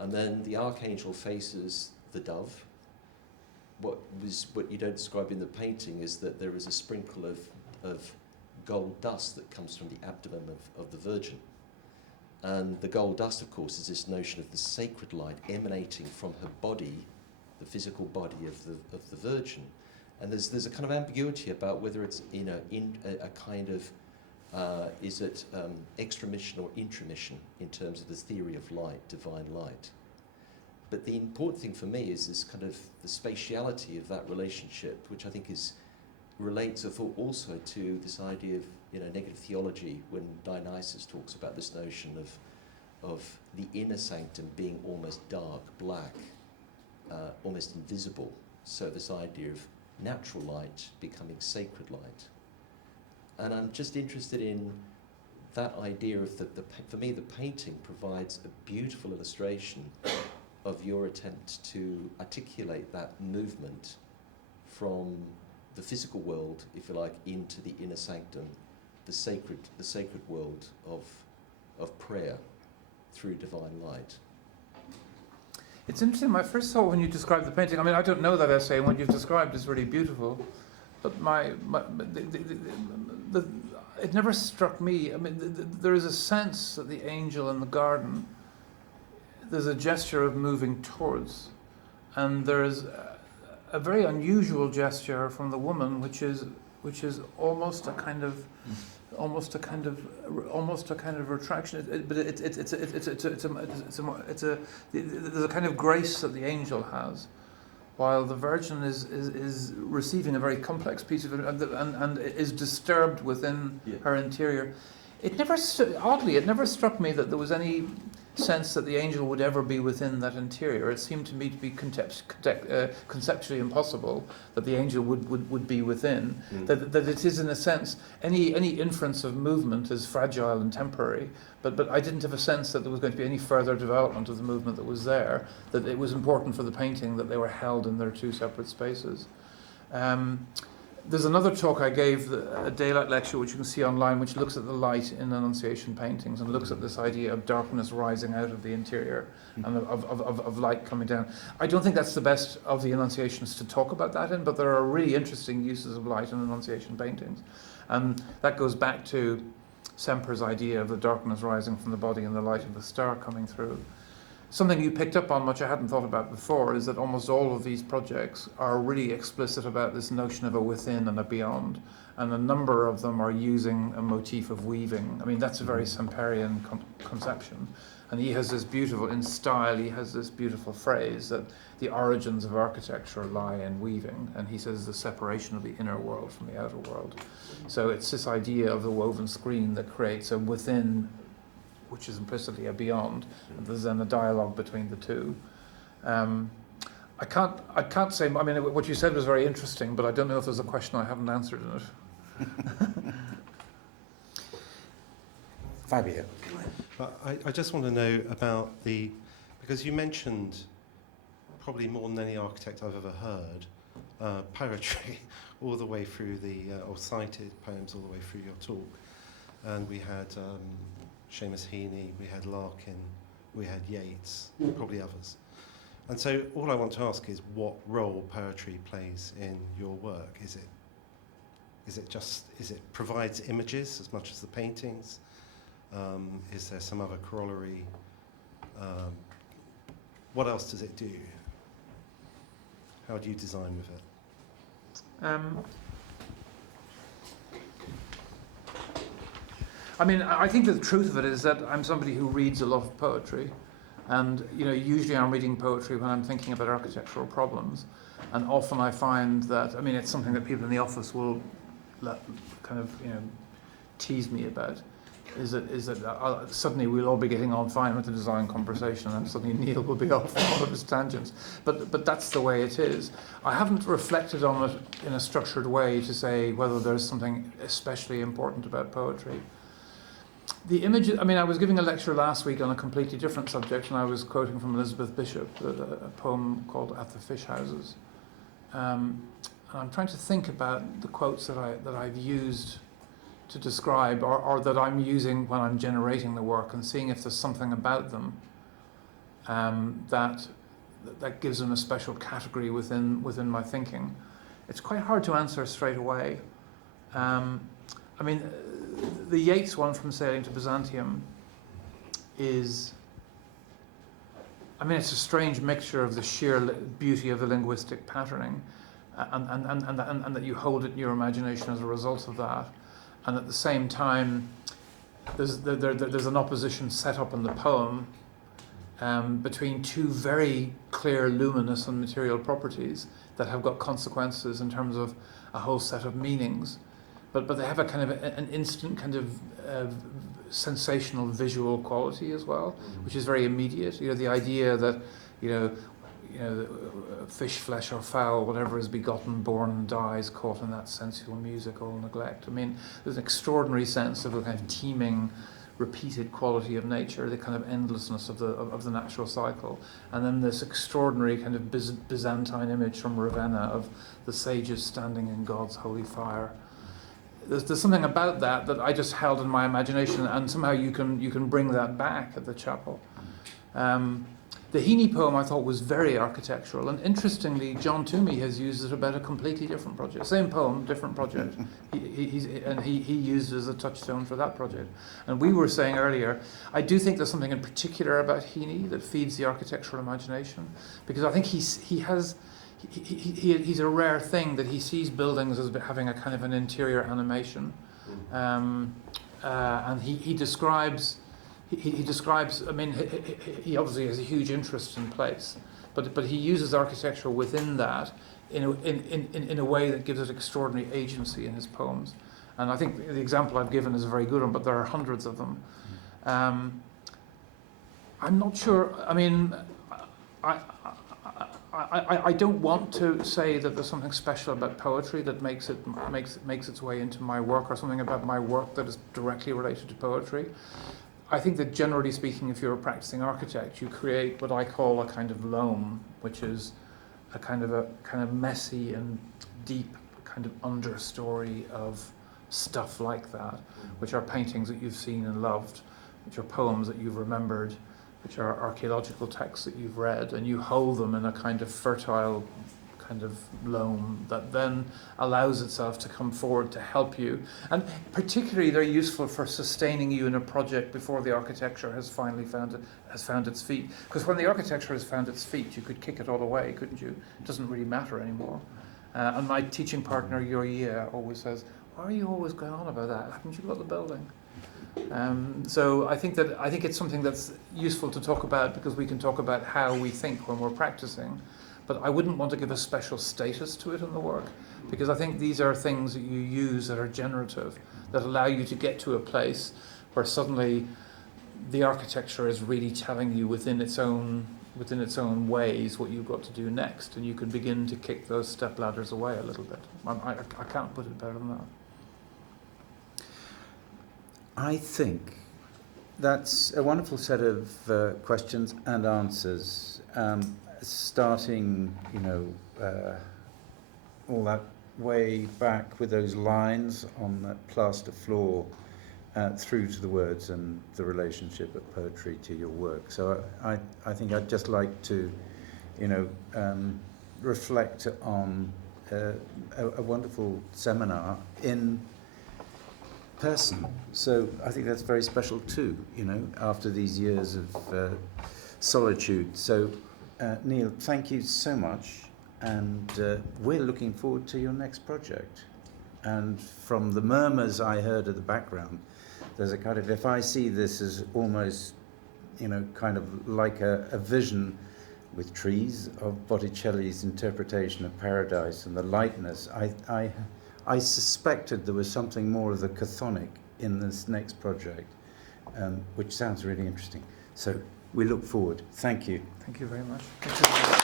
And then the archangel faces the dove. What you don't describe in the painting is that there is a sprinkle of gold dust that comes from the abdomen of the Virgin. And the gold dust, of course, is this notion of the sacred light emanating from her body, the physical body of the Virgin. And there's a kind of ambiguity about whether it's in a kind of is it extramission or intramission in terms of the theory of light, divine light. But the important thing for me is this kind of the spatiality of that relationship, which I think relates also to this idea of negative theology when Dionysus talks about this notion of the inner sanctum being almost dark, black, almost invisible. So this idea of natural light becoming sacred light. And I'm just interested in that idea of for me, the painting provides a beautiful illustration of your attempt to articulate that movement from the physical world, if you like, into the inner sanctum, the sacred world of prayer through divine light. It's interesting. My first thought when you described the painting, I mean, I don't know that essay, and what you've described is really beautiful, but it never struck me. I mean, there is a sense that the angel in the garden, there's a gesture of moving towards, and there's a very unusual gesture from the woman, which is almost a kind of retraction. But there's a kind of grace that the angel has, while the Virgin is receiving a very complex piece of it and is disturbed within her interior. It never struck me that there was any sense that the angel would ever be within that interior. It seemed to me to be conceptually impossible that the angel would be within. That it is, in a sense, any inference of movement is fragile and temporary. But I didn't have a sense that there was going to be any further development of the movement that was there. That it was important for the painting that they were held in their two separate spaces. There's another talk I gave, a daylight lecture, which you can see online, which looks at the light in Annunciation paintings and looks at this idea of darkness rising out of the interior and of light coming down. I don't think that's the best of the Annunciations to talk about that in, but there are really interesting uses of light in Annunciation paintings. And that goes back to Semper's idea of the darkness rising from the body and the light of the star coming through. Something you picked up on, which I hadn't thought about before, is that almost all of these projects are really explicit about this notion of a within and a beyond, and a number of them are using a motif of weaving. I mean, that's a very Semperian conception, and he has this beautiful, in style, he has this beautiful phrase that the origins of architecture lie in weaving, and he says the separation of the inner world from the outer world. So it's this idea of the woven screen that creates a within, which is implicitly a beyond, and there's then a dialogue between the two. I can't say, I mean, what you said was very interesting, but I don't know if there's a question I haven't answered in it. Fabio. I just want to know about because you mentioned, probably more than any architect I've ever heard, poetry all the way through or cited poems all the way through your talk. And we had Seamus Heaney, we had Larkin, we had Yeats, probably others. And so all I want to ask is what role poetry plays in your work. Is it provides images as much as the paintings? Is there some other corollary? What else does it do? How do you design with it? I mean, I think the truth of it is that I'm somebody who reads a lot of poetry, and usually I'm reading poetry when I'm thinking about architectural problems, and often I find that, I mean, it's something that people in the office will kind of tease me about, is that suddenly we'll all be getting on fine with the design conversation, and suddenly Níall will be off on one of his tangents. But that's the way it is. I haven't reflected on it in a structured way to say whether there's something especially important about poetry. The images, I mean, I was giving a lecture last week on a completely different subject, and I was quoting from Elizabeth Bishop, a poem called At the Fish Houses. And I'm trying to think about the quotes that I've used to describe, or that I'm using when I'm generating the work, and seeing if there's something about them that gives them a special category within my thinking. It's quite hard to answer straight away. I mean, the Yeats one, From Sailing to Byzantium, is, I mean, it's a strange mixture of the sheer beauty of the linguistic patterning, and that you hold it in your imagination as a result of that, and at the same time, there's an opposition set up in the poem between two very clear, luminous and material properties that have got consequences in terms of a whole set of meanings. But they have a kind of an instant kind of sensational visual quality as well, which is very immediate. The idea that fish, flesh or fowl, whatever is begotten, born and dies, caught in that sensual music, all neglect. I mean, there's an extraordinary sense of a kind of teeming, repeated quality of nature, the kind of endlessness of the natural cycle, and then this extraordinary kind of Byzantine image from Ravenna of the sages standing in God's holy fire. There's something about that I just held in my imagination, and somehow you can bring that back at the chapel. The Heaney poem I thought was very architectural, and interestingly, John Toomey has used it about a completely different project. Same poem, different project. He used it as a touchstone for that project. And we were saying earlier, I do think there's something in particular about Heaney that feeds the architectural imagination, because I think he's a rare thing that he sees buildings as having a kind of an interior animation, and he describes. He describes. I mean, he obviously has a huge interest in place, but he uses architecture within that in a way that gives it extraordinary agency in his poems. And I think the example I've given is a very good one, but there are hundreds of them. I'm not sure. I mean, I don't want to say that there's something special about poetry that makes its way into my work, or something about my work that is directly related to poetry. I think that generally speaking, if you're a practicing architect, you create what I call a kind of loam, which is a kind of messy and deep kind of understory of stuff like that, which are paintings that you've seen and loved, which are poems that you've remembered, which are archaeological texts that you've read, and you hold them in a kind of fertile kind of loam that then allows itself to come forward to help you. And particularly they're useful for sustaining you in a project before the architecture has finally found its feet. Because when the architecture has found its feet, you could kick it all away, couldn't you? It doesn't really matter anymore. And my teaching partner, Yoria, always says, why are you always going on about that? Haven't you got the building? So I think it's something that's useful to talk about, because we can talk about how we think when we're practicing. But I wouldn't want to give a special status to it in the work, because I think these are things that you use that are generative, that allow you to get to a place where suddenly the architecture is really telling you within its own ways what you've got to do next, and you can begin to kick those step ladders away a little bit. I can't put it better than that. I think that's a wonderful set of questions and answers. Starting, all that way back with those lines on that plaster floor, through to the words and the relationship of poetry to your work. So I think I'd just like to, reflect on a wonderful seminar in person. So I think that's very special too, after these years of solitude. So Níall, thank you so much, and we're looking forward to your next project. And from the murmurs I heard at the background, there's a kind of, if I see this as almost, kind of like a vision with trees of Botticelli's interpretation of paradise and the lightness, I suspected there was something more of the chthonic in this next project, which sounds really interesting. So we look forward. Thank you. Thank you very much.